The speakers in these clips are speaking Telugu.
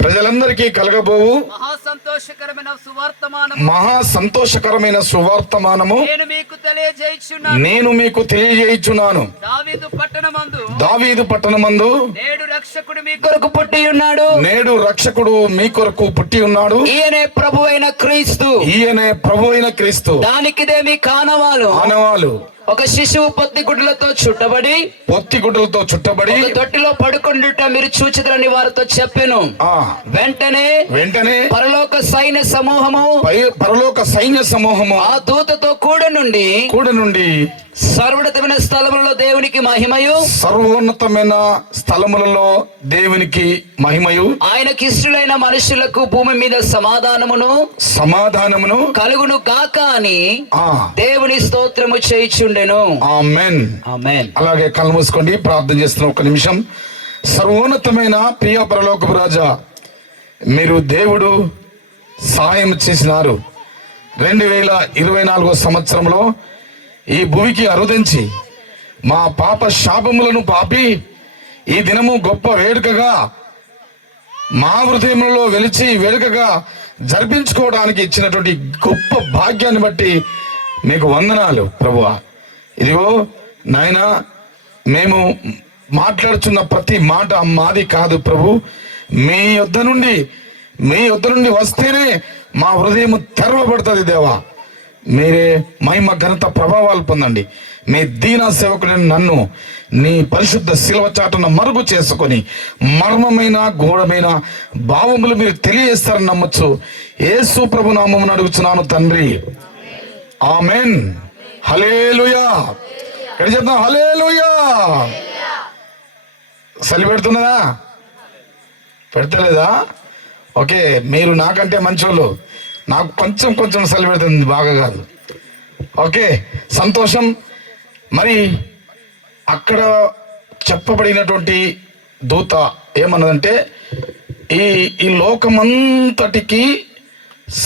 ప్రజలందరికీ కలగబోవు మహా సంతోషకరమైన సువార్తమానము నేను మీకు తెలియజేయుచున్నాను. దావీదు పట్టణమందు నేడు రక్షకుడు మీ కొరకు పుట్టి ఉన్నాడు. ఈయనే ప్రభువైన క్రీస్తు. దానికిదేమి కానవాలు ఒక శిశువు పొత్తి గుడ్డలతో చుట్టబడి తొట్టిలో పడుకుండుట మీరు చూచిదరని వారితో చెప్పెను. వెంటనే పరలోక సైన్య సమూహము ఆ దూతతో కూడా నుండి సర్వోన్నతమైన స్థలములలో దేవునికి మహిమయు ఆయనకి ఇష్టలైన మనుషులకు భూమి మీద సమాధానమును కలుగును గాక అని దేవుని స్తోత్రము చేయుచుండెను. ఆమేన్. అలాగే కళ్ళు మూసుకోండి, ప్రార్థన చేస్తున్న ఒక నిమిషం. సర్వోన్నతమైన ప్రియ పరలోకపు రాజా, మీరు దేవుడు సహాయం చేసినారు. 2024 సంవత్సరంలో ఈ భూమికి అరుదించి మా పాప శాపములను పాపి ఈ దినము గొప్ప వేడుకగా మా హృదయంలో వెలిచి వేడుకగా జరిపించుకోవడానికి ఇచ్చినటువంటి గొప్ప భాగ్యాన్ని బట్టి మీకు వందనాలు ప్రభువా. ఇదిగో నాయనా, మేము మాట్లాడుచున్న ప్రతి మాట మాది కాదు ప్రభు, మీ యొద్ద నుండి వస్తేనే మా హృదయం తెరవబడుతుంది దేవా. మీరే మహిమ ఘనత ప్రభావాలు పొందండి. మీ దీన సేవకుని నన్ను నీ పరిశుద్ధ శిలువ చాటున మరుగు చేసుకొని మర్మమైన ఘోరమైన భావములు మీరు తెలియజేస్తారని నమ్మొచ్చు. యేసు ప్రభు నామమున అడుగుచున్నాను తండ్రి, ఆమేన్. హల్లెలూయా. ఎక్కడ చెప్తాం? హల్లెలూయా. చలి పెడుతున్నదా? పెడతలేదా? ఓకే, మీరు నాకంటే మంచోళ్ళు. నాకు కొంచెం చలి పెడుతుంది, బాగా కాదు. ఓకే, సంతోషం. మరి అక్కడ చెప్పబడినటువంటి దూత ఏమన్నదంటే, ఈ లోకమంతటికి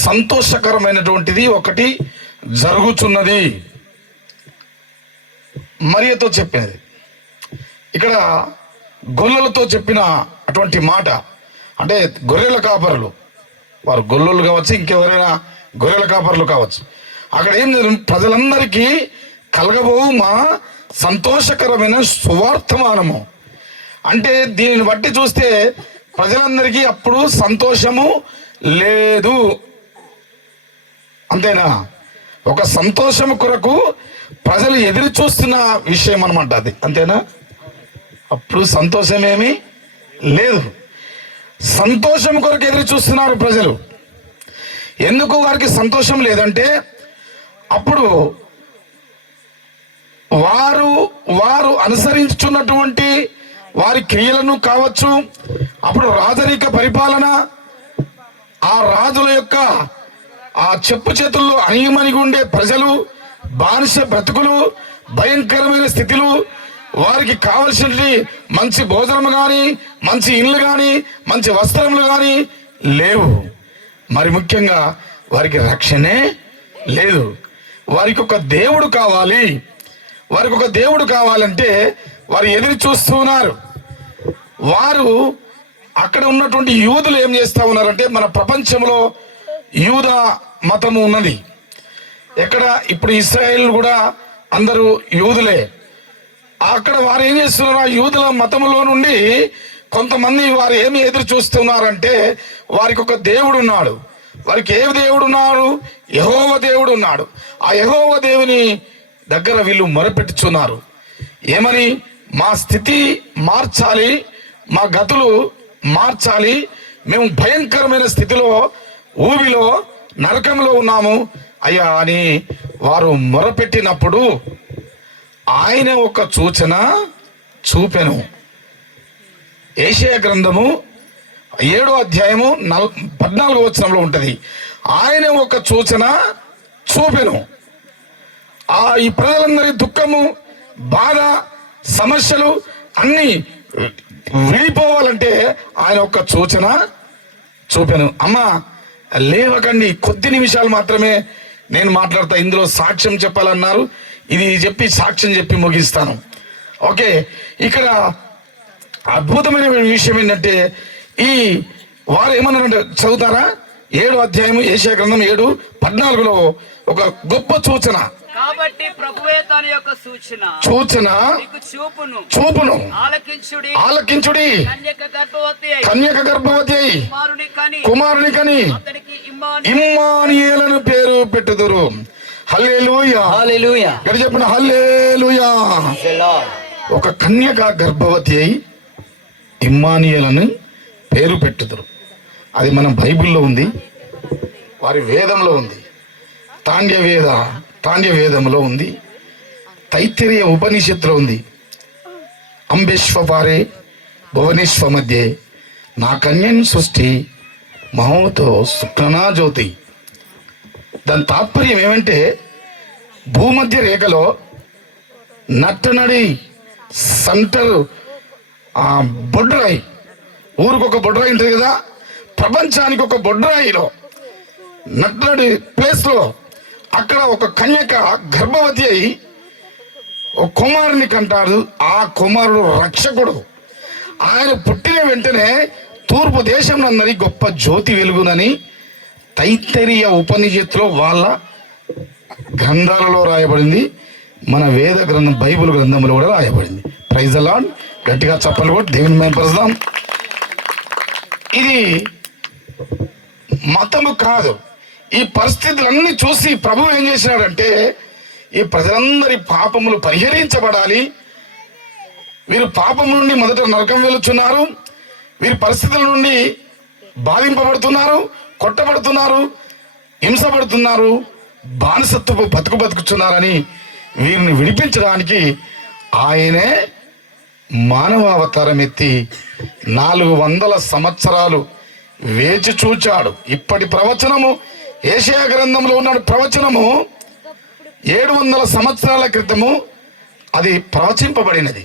సంతోషకరమైనటువంటిది ఒకటి జరుగుతున్నది మరియతో చెప్పినది. ఇక్కడ గొల్లలతో చెప్పిన అటువంటి మాట, అంటే గొర్రెల కాపరులు, వారు గొల్లలు కావచ్చు, ఇంకెవరైనా గొర్రెల కాపరులు కావచ్చు. అక్కడ ఏం ప్రజలందరికీ కలగబోవు మా సంతోషకరమైన సువార్తమానము. అంటే దీనిని బట్టి చూస్తే ప్రజలందరికీ అప్పుడు సంతోషము లేదు, అంతేనా? ఒక సంతోషము కొరకు ప్రజలు ఎదురు చూస్తున్న విషయం అనమాట అది, అంతేనా? అప్పుడు సంతోషమేమీ లేదు, సంతోషం కొరకు ఎదురు చూస్తున్నారు ప్రజలు. ఎందుకు వారికి సంతోషం లేదంటే, అప్పుడు వారు అనుసరించున్నటువంటి వారి క్రియలను కావచ్చు, అప్పుడు రాజరిక పరిపాలన, ఆ రాజుల యొక్క ఆ చెప్పు చేతుల్లో అణిగిమణిగి ఉండే ప్రజలు, బానిస బ్రతుకులు, భయంకరమైన స్థితిలు, వారికి కావలసినటువంటి మంచి భోజనం కానీ, మంచి ఇళ్ళు కానీ, మంచి వస్త్రములు కానీ లేవు. మరి ముఖ్యంగా వారికి రక్షణే లేదు. వారికి ఒక దేవుడు కావాలి. వారికి ఒక దేవుడు కావాలంటే వారు ఎదురు చూస్తున్నారు. వారు అక్కడ ఉన్నటువంటి యూదులు ఏం చేస్తూ ఉన్నారంటే, మన ప్రపంచంలో యూద మతము ఉన్నది. ఎక్కడ ఇప్పుడు ఇశ్రాయేల్ కూడా అందరూ యూదులే. అక్కడ వారు ఏం చేస్తున్నారు, ఆ యూదుల మతములో నుండి కొంతమంది వారు ఏమి ఎదురు చూస్తున్నారంటే, వారికి ఒక దేవుడు ఉన్నాడు. వారికి ఏ దేవుడు ఉన్నాడు? యెహోవా దేవుడు ఉన్నాడు. ఆ యెహోవా దేవుని దగ్గర వీళ్ళు మొరపెట్టుచున్నారు. ఏమని? మా స్థితి మార్చాలి, మా గతులు మార్చాలి, మేము భయంకరమైన స్థితిలో, ఊబిలో, నరకంలో ఉన్నాము అయ్యా అని వారు మొరపెట్టినప్పుడు ఆయన ఒక సూచన చూపెను. యెషయా గ్రంథము 7వ అధ్యాయము 14వ వచనంలో ఉంటది. ఆయన ఒక సూచన చూపెను. ఈ ప్రజలందరి దుఃఖము, బాధ, సమస్యలు అన్ని విడిపోవాలంటే ఆయన ఒక సూచన చూపెను. అమ్మా లేవకండి, కొద్ది నిమిషాలు మాత్రమే నేను మాట్లాడతా. ఇందులో సాక్ష్యం చెప్పాలన్నారు, ఇది చెప్పి సాక్ష్యం చెప్పి ముగిస్తాను. ఓకే, ఇక్కడ అద్భుతమైన విషయం ఏంటంటే ఈ వారు ఏమన్నారంటే చదువుతారా 7వ అధ్యాయం యెషయా గ్రంథం 7:14 ఒక గొప్ప సూచన. కాబట్టి ప్రభువే తన యొక్క సూచన మీకు చూపును ఆలకించుడి. కన్యక గర్భవతి అయి కుమారుని కని ఇమ్మానుయేలను పేరు పెట్టుదురు. హల్లెలూయా హల్లెలూయా. ఇక్కడ చెప్పిన హల్లెలూయా. ఒక కన్యక గర్భవతి అయి ఇమ్మానుయేలను పేరు పెట్టుదురు. అది మన బైబిల్లో ఉంది, వారి వేదంలో ఉంది, తాండ్య వేదంలో ఉంది, తైత్తిరీయ ఉపనిషత్తులో ఉంది. అంబేశ్వపారే భువనేశ్వ మధ్య నా కన్యన్ సృష్టి మహోతో శుక్లనా జ్యోతి. దాని తాత్పర్యం ఏమంటే భూమధ్య రేఖలో నట్టనడి సెంటర్ బొడ్రాయి, ఊరికొక బొడ్రాయి ఉంటుంది కదా, ప్రపంచానికి ఒక బొడ్రాయిలో నట్టనడి ప్లేస్లో అక్కడ ఒక కన్యక గర్భవతి అయి ఒక కుమారుని కంటారు. ఆ కుమారుడు రక్షకుడు. ఆయన పుట్టిన వెంటనే తూర్పు దేశంలో అన్నది గొప్ప జ్యోతి వెలుగునని తైత్తరీయ ఉపనిషత్తులో వాళ్ళ గ్రంథాలలో రాయబడింది. మన వేద గ్రంథం బైబిల్ గ్రంథంలో కూడా రాయబడింది. Praise the Lord. గట్టిగా చప్పలు కొట్టి దేవుని మహిమపరుద్దాం. ఇది మతము కాదు. ఈ పరిస్థితులన్నీ చూసి ప్రభువు ఏం చేసినాడంటే ఈ ప్రజలందరి పాపములు పరిహరించబడాలి. వీరు పాపం నుండి మొదట నరకం వెళుతున్నారు, వీరి పరిస్థితుల నుండి బాధింపబడుతున్నారు, కొట్టబడుతున్నారు, హింసపడుతున్నారు, బానిసత్వపు బతుకుతున్నారని వీరిని విడిపించడానికి ఆయనే మానవ అవతారం ఎత్తి 400 సంవత్సరాలు వేచి చూచాడు. ఇప్పటి ప్రవచనము యెషయా గ్రంథంలో ఉన్న ప్రవచనము 700 సంవత్సరాల క్రితము అది ప్రవచింపబడినది.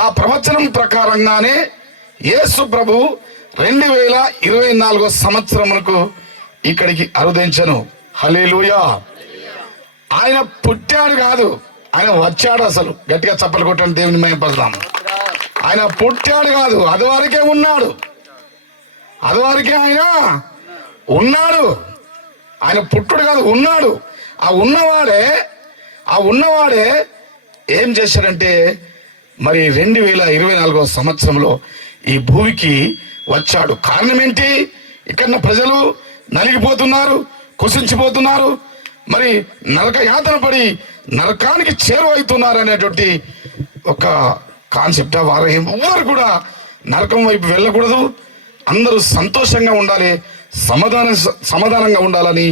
ఆ ప్రవచనం ప్రకారంగానే యేసు ప్రభు 2024 సంవత్సరములకు ఇక్కడికి అరుదించను. హల్లెలూయా. ఆయన పుట్టాడు కాదు, ఆయన వచ్చాడు. అసలు గట్టిగా చప్పలు కొట్టండి, దేవుని మహిమపరుద్దాం. ఆయన పుట్టాడు కాదు, అది వరకే ఉన్నాడు, అది వరకే ఆయన ఉన్నాడు. ఆయన పుట్టుడు కాదు, ఉన్నాడు. ఆ ఉన్నవాడే ఏం చేశాడంటే మరి 2024 సంవత్సరంలో ఈ భూమికి వచ్చాడు. కారణం ఏంటి? ఇక్కడ ప్రజలు నలిగిపోతున్నారు, కుసించిపోతున్నారు, మరి నరక యాతన పడి నరకానికి చేరువవుతున్నారు అనేటువంటి ఒక కాన్సెప్ట్. వారు ఎవరు కూడా నరకం వైపు వెళ్ళకూడదు, అందరూ సంతోషంగా ఉండాలి, సమాధానంగా ఉండాలని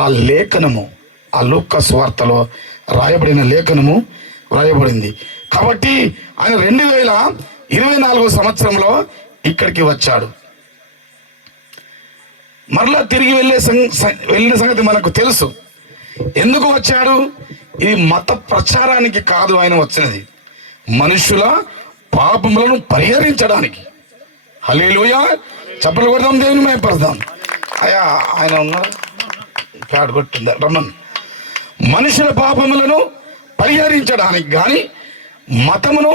ఆ లేఖనము, ఆ లూకా సువార్తలో రాయబడిన లేఖనము రాయబడింది. కాబట్టి ఆయన 2024 సంవత్సరంలో ఇక్కడికి వచ్చాడు. మరలా తిరిగి వెళ్ళిన సంగతి మనకు తెలుసు. ఎందుకు వచ్చాడు? ఇది మత ప్రచారానికి కాదు ఆయన వచ్చినది, మనుషుల పాపములను పరిహరించడానికి. హల్లెలూయా. చప్పలు కొడదాం, దేవుని మహిమపరుద్దాం. అయ్యా ఆయన ఉన్నారు, ప్యాడ్ కొట్టిందా రమ్మన్. మనుషుల పాపములను పరిహరించడానికి కానీ మతమును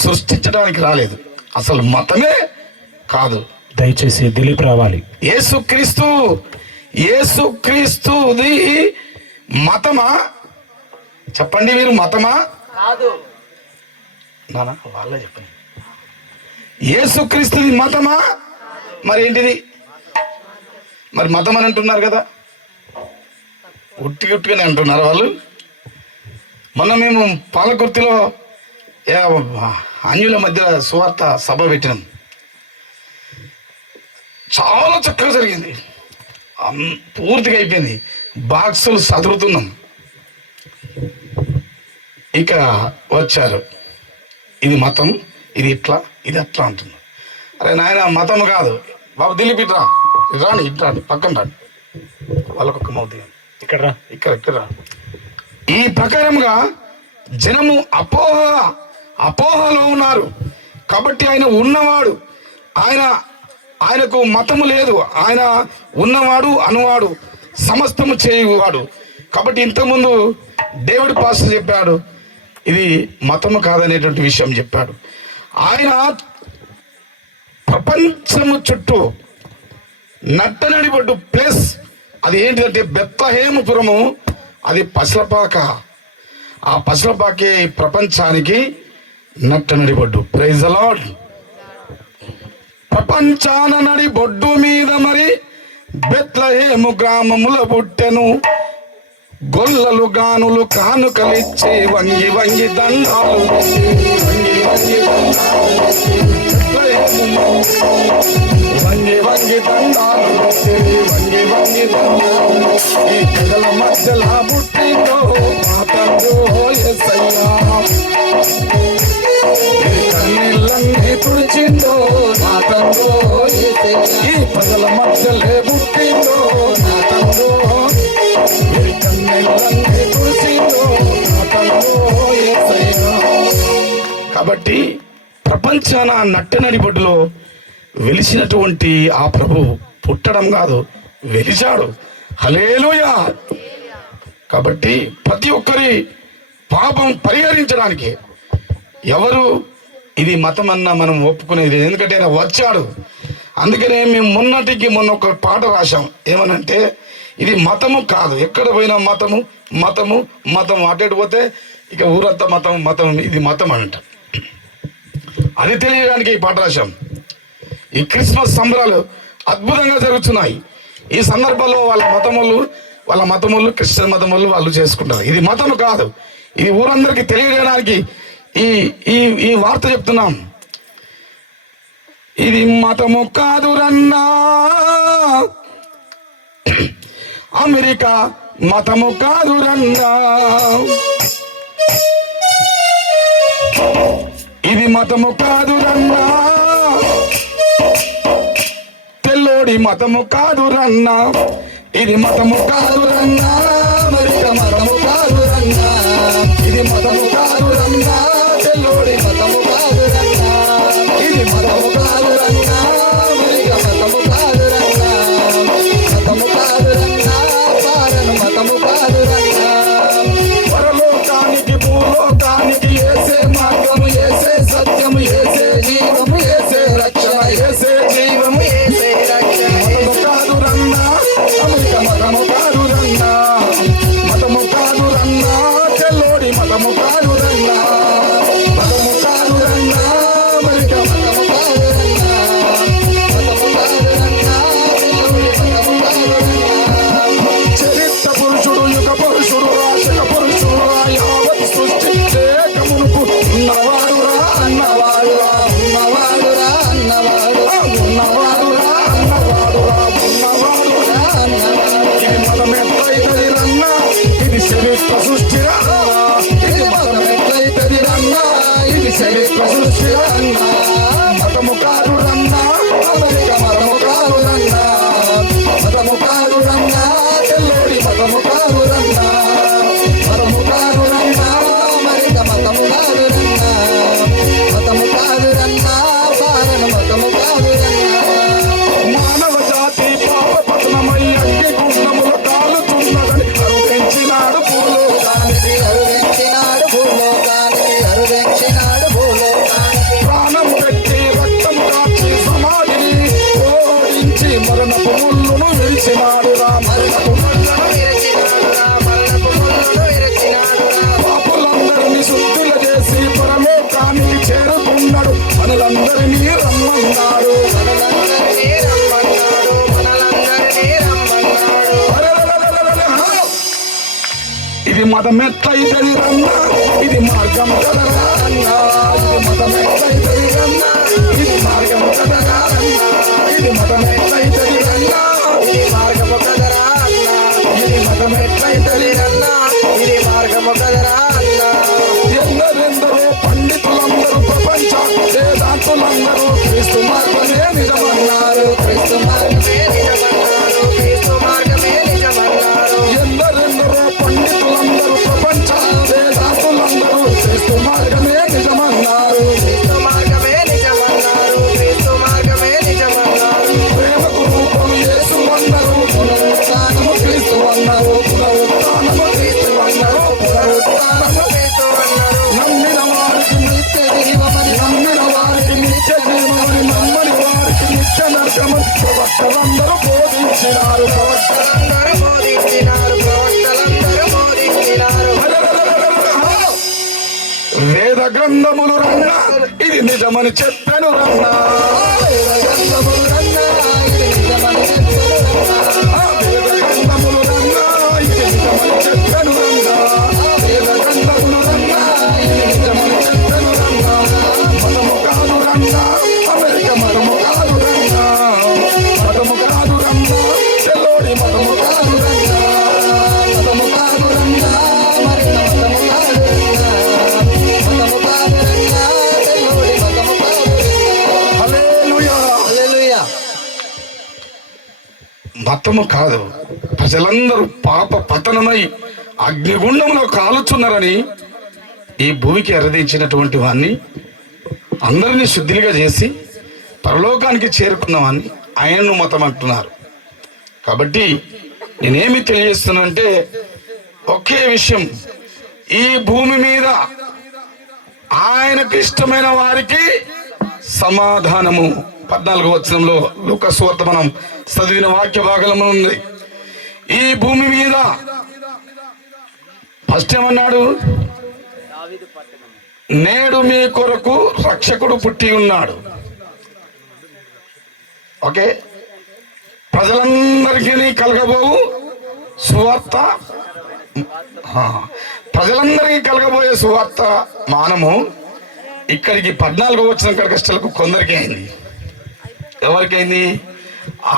సృష్టించడానికి రాలేదు. అసలు మతమే కాదు. దయచేసి దిలీప్ రావాలి. యేసుక్రీస్తుది మతమా? చెప్పండి, మీరు మతమా? కాదు నానా వాళ్ళే చెప్పండి. యేసుక్రీస్తుది మతమా? మరి ఏంటిది? మరి మతం అని అంటున్నారు కదా, ఉట్టిగానే అంటున్నారు వాళ్ళు. మొన్న మేము పాలకుర్తిలో అన్యుల మధ్య సువార్త సభ పెట్టినాం. చాలా చక్కగా జరిగింది, పూర్తిగా అయిపోయింది. బాక్సులు చదువుతున్నాం. ఇక వచ్చారు, ఇది మతం, ఇది ఇట్లా, ఇది అట్లా అంటున్నారు. అరే నాయన, మతం కాదు బాబు. దిలీప్ ఇట్రా, రాని ఇట్రాండి, పక్కన రాండి. వాళ్ళకొక మౌతి ఇక్కడ రా, ఇక్కడ రా. ఈ ప్రకారంగా జనము అపోహలో ఉన్నారు. కాబట్టి ఆయన ఉన్నవాడు, ఆయనకు మతము లేదు, ఆయన ఉన్నవాడు, అనువాడు, సమస్తము చేయువాడు. కాబట్టి ఇంతకుముందు డేవిడ్ పాస్టర్ చెప్పాడు, ఇది మతము కాదనేటువంటి విషయం చెప్పాడు. ఆయన ప్రపంచము చుట్టూ నట్టనడిబొడ్డు ప్లేస్ అది ఏంటిదంటే బెత్లహేముపురము, అది పసలపాక. ఆ పసలపాకే ఈ ప్రపంచానికి నట్టనడిబొడ్డు. Praise the lord. ప్రపంచాన నడిబొడ్డు మీద మరి బెత్లహేము గ్రామముల పుట్టెను. గొల్లలు గానులు కానుకలిచ్చే వంగి వంగి దండాలు, వంగి వంగి దండాలు, వంగి వంగి దండాలు, వంగి వంగి దండాలు. ఈ ప్రజల మధ్యలా పుట్టిందో మా తండ్రో యేసయ్యా, కన్నీళ్ళన్నీ తుడిచిందో నా తండ్రో యేసయ్యా. ఈ ప్రజల మధ్యలే పుట్టిందో నా తండ్రో, కన్నీళ్ళన్నీ తుడిచిందో నా తండ్రో యేసయ్యా. కాబట్టి ప్రపంచాన నట్టనడిబొడ్డులో వెలిసినటువంటి ఆ ప్రభు పుట్టడం కాదు, వెలిచాడు. హల్లెలూయా. కాబట్టి ప్రతి ఒక్కరి పాపం పరిహరించడానికి ఎవరు ఇది మతం అన్నా మనం ఒప్పుకునేది, ఎందుకంటే ఆయన వచ్చాడు. అందుకనే మేము మొన్న ఒక పాట రాశాం. ఏమనంటే ఇది మతము కాదు, ఎక్కడ పోయినా మతము మతము మతము, అటు పోతే ఇక ఊరంతా మతం మతం, ఇది మతం అంట. అది తెలియడానికి ఈ పాట రాశాం. ఈ క్రిస్మస్ సంబరాలు అద్భుతంగా జరుగుతున్నాయి. ఈ సందర్భంలో వాళ్ళ మతములు క్రిస్టియన్ మతములు వాళ్ళు చేసుకుంటారు. ఇది మతము కాదు, ఇది ఊరందరికీ తెలియజేయడానికి ఈ వార్త చెప్తున్నాం. ఇది మతము కాదు రన్నా, అమెరికా మతము కాదు రన్నా, ఇది మతము కాదు రన్నా, తెల్లోడి మతము కాదు రన్నా, ఇది మతము కాదు రన్నా, అమెరికా మతము కాదు రన్నా, ఇది మతము కాదు రన్నా, తెల్లోడి మతము కాదు రన్నా, ఇది మతము కాదు రన్నా, అమెరికా మతము కాదు రన్నా, మతము కాదు రన్నా, పారను మతము కాదు రన్నా. పరలోకానికి భూలోకానికి ఏసే మార్గము, ఏసే సత్యము, ఏసే జీవము, ఏసే రక్షణ, ఏసే జీవము, ఏసే రక్షణ. మతము కాదు రన్నా, అమెరికా మతము కాదు రన్నా, మతము కాదు రన్నా, తెల్లోడి మతము కాదు రన్నా, మతము కాదు రన్నా, అమెరికా మతము కాదు రన్నా, మతము కాదు రన్నా, తెల్లోడి మతము కాదు రన్నా. చరిత్ర పురుషుడు, యుగ పురుషుడు, రాశక పురుషుడు, యావత్ సృష్టి ఏకమునుకు ఉన్నవాడురా అన్నవాడురా, ఉన్నవాడురా అన్నవాడురా, ఉన్నవాడురా అన్నవాడురా, ఉన్నవాడురా అన్నవాడు. ఇది మతం ఎట్లయితది రన్నా, ఇది చరిత్ర సృష్టి రన్నా, ఇది మతం ఎట్లయితది రన్నా, ఇది చరిత్ర సృష్టి రన్నా. మతము కాదు రన్నా, అమెరికా మతము కాదు రన్నా, మతము కాదు రన్నా, తెల్లోడి మతము కాదు రన్నా, మతము కాదు రన్నా, అమెరికా మతము కాదు రన్నా, మతము కాదు రన్నా, భారత మతము కాదు రన్నా. మానవ జాతి పాప పతనమై అగ్ని గుండములు కాలుతున్నదని అరుదించినాడు భూలోకానికి, అరుదించినాడు భూలోకానికి, అరుదించినాడు భూలోకానికి. ప్రాణం పెట్టి రక్తం కాచి సమాధిని ఓడించి మరణపు ముళ్ళును విరిచినాడు రా, మరణపు ముళ్ళను విరిచినాడు రా, మరణపు ముళ్ళను విరిచినాడు రా. పాపులందరినీ శుద్ధులు చేసి పరలోకానికి చేరుకున్నాడు, మనలందరినీ రమ్మన్నాడు, మనలందరినీ రమ్మన్నాడు, మనలందరినీ రమ్మన్నాడు. ఇది మతం ఎట్లయితది రన్నా, ఇది మార్గం కదరా అన్నా, ఇది మతం ఎట్లయితది రన్నా, ఇది మార్గం కదరా అన్నా, ఇది మతం ఎట్లయితది రన్నా, ఇది మార్గము కదరా అన్నా, ఇది మతం ఎట్లయితది రన్నా, ఇది మార్గము కదరా అన్నా. ఎందరెందరో పండితులందరూ ప్రపంచ వేదాంతులందరూ క్రీస్తు మార్గమే నిజమన్నారు, క్రీస్తు మార్గమే నిజమన్నారు, క్రీస్తు మార్గమే నిజమన్నారు. ఎందరెందరో పండితులందరూ ప్రపంచ వేదాంతులందరూ క్రీస్తు మార్గమే నిజమన్నారు, క్రీస్తు మార్గమే నిజమన్నారు, క్రీస్తు మార్గమే నిజమన్నారు. ప్రేమకు రూపం యేసు అన్నారు, పునరుత్థానము క్రీస్తు అన్నారు, పునరుత్థానము క్రీస్తు అన్నారు, పునరుత్థానము క్రీస్తు అన్నారు. నమ్మిన వారికి నిత్య జీవమని, నమ్మిన వారి గ్రంథములు రన్నా ఇది నిజమని చెప్పాను రన్నా. ఆ వేద గ్రంథములు రన్నా ఇది నిజమని చెప్పాను రన్నా. వేద గ్రంథములు రన్నా ఇది నిజమని చెప్పాను రన్నా. మతము కాదు రన్నా, అమెరికా మతము కాదు రన్నా. మతము కాదు రన్నా, చెల్లోడి మతము కాదు రన్నా. మతము కాదు రన్నా, అమెరికా మతము కాదు రన్నా. మతము కాదు రన్నా, చెల్లోడి మతము కాదు రన్నా. హల్లెలూయా. హల్లెలూయా. మతము కాదు, ప్రజలందరూ పాప పతనమై అగ్నిగుండంలో కాలుచున్నారని ఈ భూమికి ఎరదించినటువంటి వాణ్ణి అందరినీ శుద్ధిగా చేసి పరలోకానికి చేరుకున్నవాన్ని ఆయనను మతం అంటున్నారు. కాబట్టి నేనేమి తెలియజేస్తున్నానంటే ఒకే విషయం, ఈ భూమి మీద ఆయనకు ఇష్టమైన వారికి సమాధానము. 14వ వచనంలో లూకా సువార్త మనం చదివిన వాక్య భాగంలో ఉంది. ఈ భూమి మీద ఫస్ట్ ఏమన్నాడు? నేడు మీ కొరకు రక్షకుడు పుట్టి ఉన్నాడు. ఓకే, ప్రజలందరికీ కలగబోవు సువార్త, ప్రజలందరికీ కలగబోయే సువార్త మానము ఇక్కడికి 14వ వచనం కష్టలకు కొందరికి అయింది. ఎవరికైంది?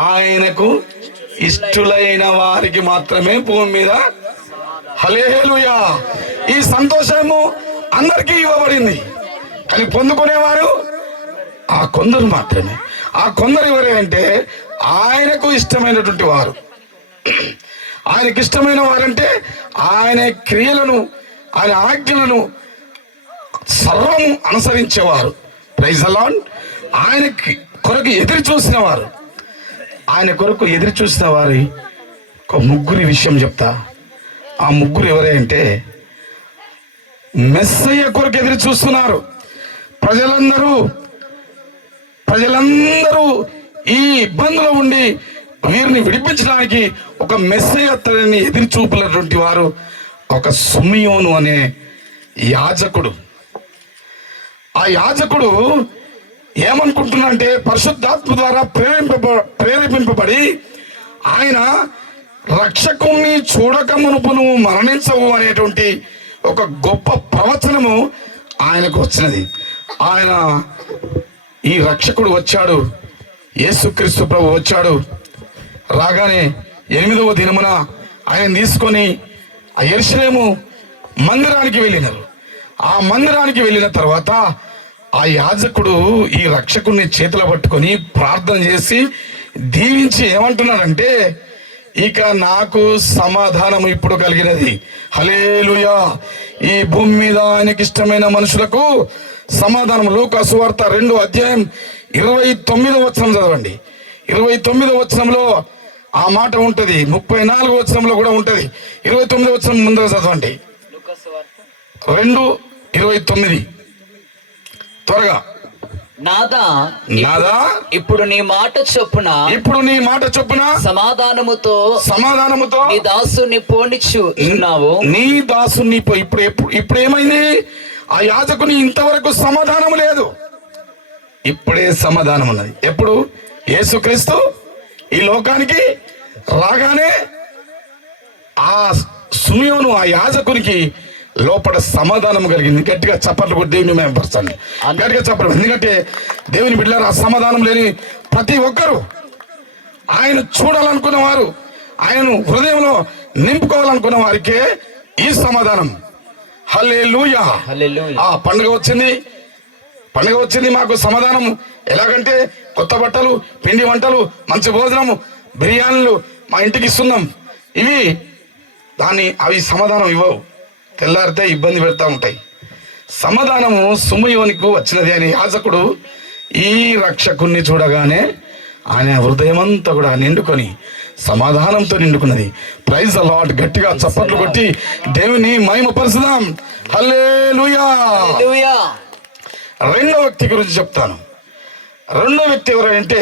ఆయనకు ఇష్టులైన వారికి మాత్రమే భూమి మీద. హల్లెలూయా. ఈ సంతోషము అందరికీ ఇవ్వబడింది, కానీ పొందుకునేవారు ఆ కొందరు మాత్రమే. ఆ కొందరు ఎవరు అంటే ఆయనకు ఇష్టమైనటువంటి వారు. ఆయనకు ఇష్టమైన వారంటే ఆయన క్రియలను, ఆయన ఆజ్ఞలను సర్వము అనుసరించేవారు. Praise the lord. ఆయన కొరకు ఎదురు చూసిన వారు. ఆయన కొరకు ఎదురు చూసిన వారి ఒక ముగ్గురి విషయం చెప్తా. ఆ ముగ్గురు ఎవరే అంటే మెస్సయ్య కొరకు ఎదురు చూస్తున్నారు. ప్రజలందరూ ఈ ఇబ్బందులో ఉండి వీరిని విడిపించడానికి ఒక మెస్సయ్య తనని ఎదురు చూపులటువంటి వారు ఒక సిమియోను అనే యాజకుడు. ఆ యాజకుడు ఏమనుకుంటున్నాడంటే పరిశుద్ధాత్మ ద్వారా ప్రేరేపింపబడి ఆయన రక్షకుణ్ణి చూడక మునుపు నువ్వు మరణించవు అనేటువంటి ఒక గొప్ప ప్రవచనము ఆయనకు వచ్చినది. ఆయన ఈ రక్షకుడు వచ్చాడు, యేసుక్రీస్తు ప్రభు వచ్చాడు. రాగానే 8వ దినమున ఆయన తీసుకొని ఆ యెరూషలేము మందిరానికి వెళ్ళినారు. ఆ మందిరానికి వెళ్ళిన తర్వాత ఆ యాజకుడు ఈ రక్షకుడిని చేతులు పట్టుకొని ప్రార్థన చేసి దీవించి ఏమంటున్నాడంటే, ఇక నాకు సమాధానం ఇప్పుడు కలిగినది. హల్లెలూయా. ఈ భూమి మీద ఆయనకి ఇష్టమైన మనుషులకు సమాధానం. లూకా సువార్త 2వ అధ్యాయం 29వ వచనం చదవండి. 29వ వచనంలో ఆ మాట ఉంటది. 34వ వచనంలో కూడా ఉంటది. 29వ వచనం ముందుగా చదవండి. 2:29 త్వరగా. నాదా ఇప్పుడు నీ మాట చొప్పున సమాధానముతో నీ దాసుని పోనిచ్చున్నావు. నీ దాసుని ఇప్పుడు ఏమైంది? ఆ యాజకుని ఇంతవరకు సమాధానం లేదు, ఇప్పుడే సమాధానం ఉన్నది. ఎప్పుడు? యేసుక్రీస్తు ఈ లోకానికి రాగానే ఆ సిమియోను ఆ యాజకునికి లోపల సమాధానం కలిగింది. గట్టిగా చప్పట్లు కొట్టి దేవుని మేంపరచండి. గట్టిగా చెప్పడం. ఎందుకంటే దేవుని బిడ్డలారా, ఆ సమాధానం లేని ప్రతి ఒక్కరూ ఆయన చూడాలనుకున్న వారు, ఆయనను హృదయంలో నింపుకోవాలనుకున్న వారికే ఈ సమాధానం. హల్లెలూయా. ఆ పండుగ వచ్చింది మాకు సమాధానం. ఎలాగంటే కొత్త బట్టలు, పిండి వంటలు, మంచి భోజనము, బిర్యానీలు మా ఇంటికి ఇస్తున్నాం. అవి సమాధానం ఇవ్వవు. తెల్లారితే ఇబ్బంది పెడతా ఉంటాయి. సమాధానము సిమియోనుకు వచ్చినది అని యాజకుడు ఈ రక్షకుణ్ణి చూడగానే ఆయన హృదయమంతా కూడా నిండుకొని సమాధానంతో నిండుకున్నది. Praise the Lord. గట్టిగా చప్పట్లు కొట్టి దేవుని మహిమపరచుదాం. హల్లెలూయా. రెండో వ్యక్తి గురించి చెప్తాను. రెండో వ్యక్తి ఎవరంటే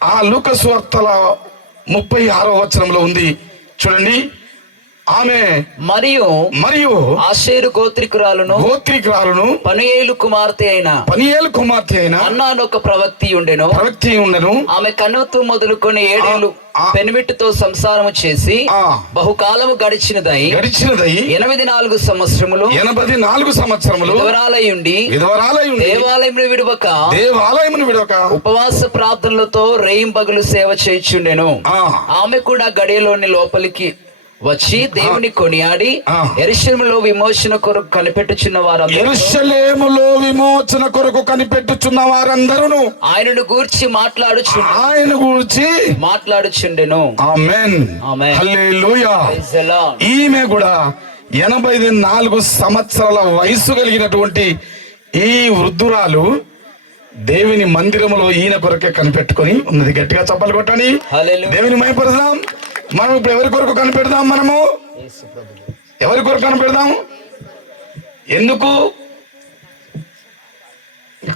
ఆ లూకా సువార్తల 36వ వచనంలో ఉంది చూడండి. ఆమె మరియు ఆషేరు గోత్రికురాలను పనియేలు కుమార్తె అయిన అన్నాను ఒక ప్రవక్తి ఉండెను. ఆమె కన్నుతో మొదలుకొని 7 ఏళ్ళు పెనిమిటితో సంసారము చేసి బహుకాలము గడిచినదై 84 సంవత్సరములు విధవరాలయుండి దేవాలయమును విడవక ఉపవాస ప్రార్థనలతో రేయింబగలు సేవ చేయుచుండెను. ఆమె కూడా గడియలోని లోపలికి వచ్చి దేవుని కొనియాడి యెరూషలేములో విమోచన కొరకు కనిపెట్టుచున్న వారందరూ ఆయనను గూర్చి మాట్లాడుచుండెను. ఆమేన్. హల్లెలూయా. ఈమె కూడా 84 సంవత్సరాల వయసు కలిగినటువంటి ఈ వృద్ధురాలు దేవుని మందిరములో ఈయన కొరకే కనిపెట్టుకొని ఉన్నది. గట్టిగా చప్పలు కొట్టండి, దేవుని మహిమపరచుదాం. మనం ఇప్పుడు ఎవరి కొరకు కనిపెడదాం? మనము ఎవరి కొరకు కనిపెడదాం? ఎందుకు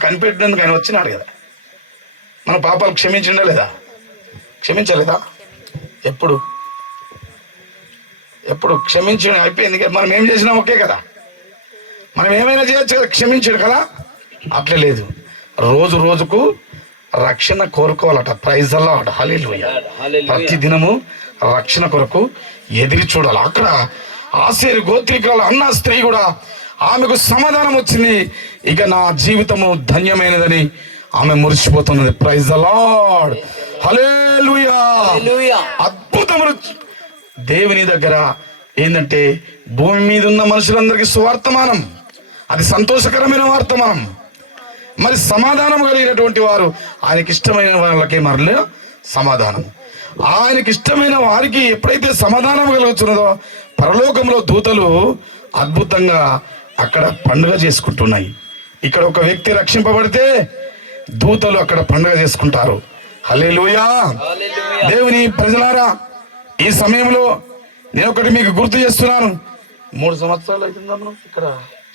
కనిపెట్టినందుకు ఆయన వచ్చినాడు కదా. మన పాపాలు క్షమించిండా లేదా? క్షమించలేదా? ఎప్పుడు క్షమించడం అయిపోయింది కదా. మనం ఏం చేసినా ఓకే కదా. మనం ఏమైనా చేయొచ్చు కదా, క్షమించాడు కదా. అట్లే లేదు, రోజు రోజుకు రక్షణ కోరుకోవాలట. Praise the lord. హల్లెలూయా. ప్రతి దినము రక్షణ కొరకు ఎదిరి చూడాలి. అక్కడ ఆషేరు గోత్రికురాలు అన్న స్త్రీ కూడా ఆమెకు సమాధానం వచ్చింది. ఇక నా జీవితము ధన్యమైనదని ఆమె మురిసిపోతున్నది. Praise the lord. హల్లెలూయా. అద్భుతములు దేవుని దగ్గర ఏంటంటే భూమి మీద ఉన్న మనుషులందరికీ సువార్తమానం, అది సంతోషకరమైన వర్తమానం. మరి సమాధానం కలిగినటువంటి వారు ఆయనకి ఇష్టమైన వాళ్ళకి మరలే సమాధానం. ఆయనకి ఇష్టమైన వారికి ఎప్పుడైతే సమాధానం కలుగుతున్నదో పరలోకంలో దూతలు అద్భుతంగా అక్కడ పండుగ చేసుకుంటున్నాయి. ఇక్కడ ఒక వ్యక్తి రక్షింపబడితే దూతలు అక్కడ పండుగ చేసుకుంటారు. హల్లెలూయా. దేవుని ప్రజలారా, ఈ సమయంలో నేను ఒకటి మీకు గుర్తు చేస్తున్నాను. 3 సంవత్సరాలు అవుతుందా మనం ఇక్కడ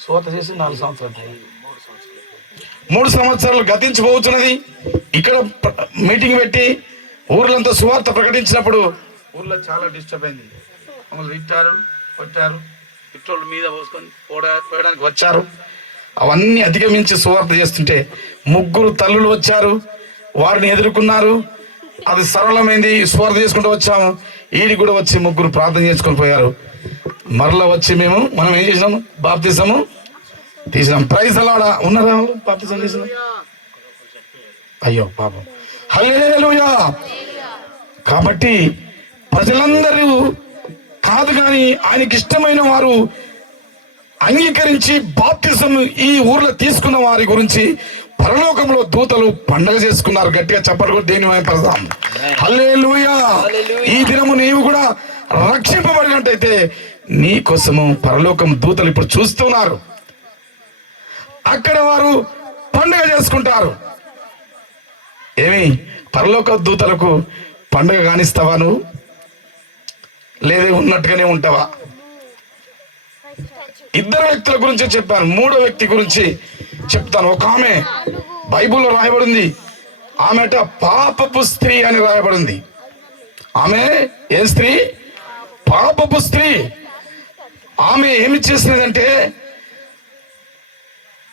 సువార్త చేసి? 4 సంవత్సరాలు. 3 సంవత్సరాలు గతించిపోతున్నది. ఇక్కడ మీటింగ్ పెట్టి ఊర్లంతా సువార్త ప్రకటించినప్పుడు ఊర్లో చాలా డిస్టర్బ్ అయింది. మమ్మల్ని తిట్టారు, కొట్టారు, పిట్రోల్ మీద పోసుకొని పోయడానికి వచ్చారు. అవన్నీ అధిగమించి సువార్త చేస్తుంటే 3 తల్లులు వచ్చారు, వారిని ఎదుర్కొన్నారు. అది సరళమైంది. సువార్త చేసుకుంటూ వచ్చాము. ఈడి కూడా వచ్చి 3 ప్రార్థన చేసుకొని పోయారు. మరలా వచ్చి మనం ఏం చేసినాము? బాప్తిసము తీసినాం. Praise the lord. ఉన్నారా బాప్తిసం తీసినాం? అయ్యో పాపం. హల్లెలూయా. కాబట్టి ప్రజలందరూ కాదు కానీ ఆయనకి ఇష్టమైన వారు అంగీకరించి బాప్తిసం ఈ ఊర్లో తీసుకున్న వారి గురించి పరలోకంలో దూతలు పండగ చేసుకున్నారు. గట్టిగా చెప్పరు కూడా దేని మహిమపరచుదాం. హల్లెలూయా. ఈ దినము నీవు కూడా రక్షింపబడినట్టయితే నీ కోసము పరలోకం దూతలు ఇప్పుడు చూస్తున్నారు. అక్కడ వారు పండుగ చేసుకుంటారు. ఏమి పరలోక దూతలకు పండుగ కానిస్తావా నువ్వు? లేదే ఉన్నట్టుగానే ఉంటావా? 2 వ్యక్తుల గురించి చెప్పాను. 3వ వ్యక్తి గురించి చెప్తాను. ఒక ఆమె బైబిల్లో రాయబడింది. ఆమెట పాపపు స్త్రీ అని రాయబడింది. ఆమె ఏ స్త్రీ? పాపపు స్త్రీ. ఆమె ఏమి చేసినదంటే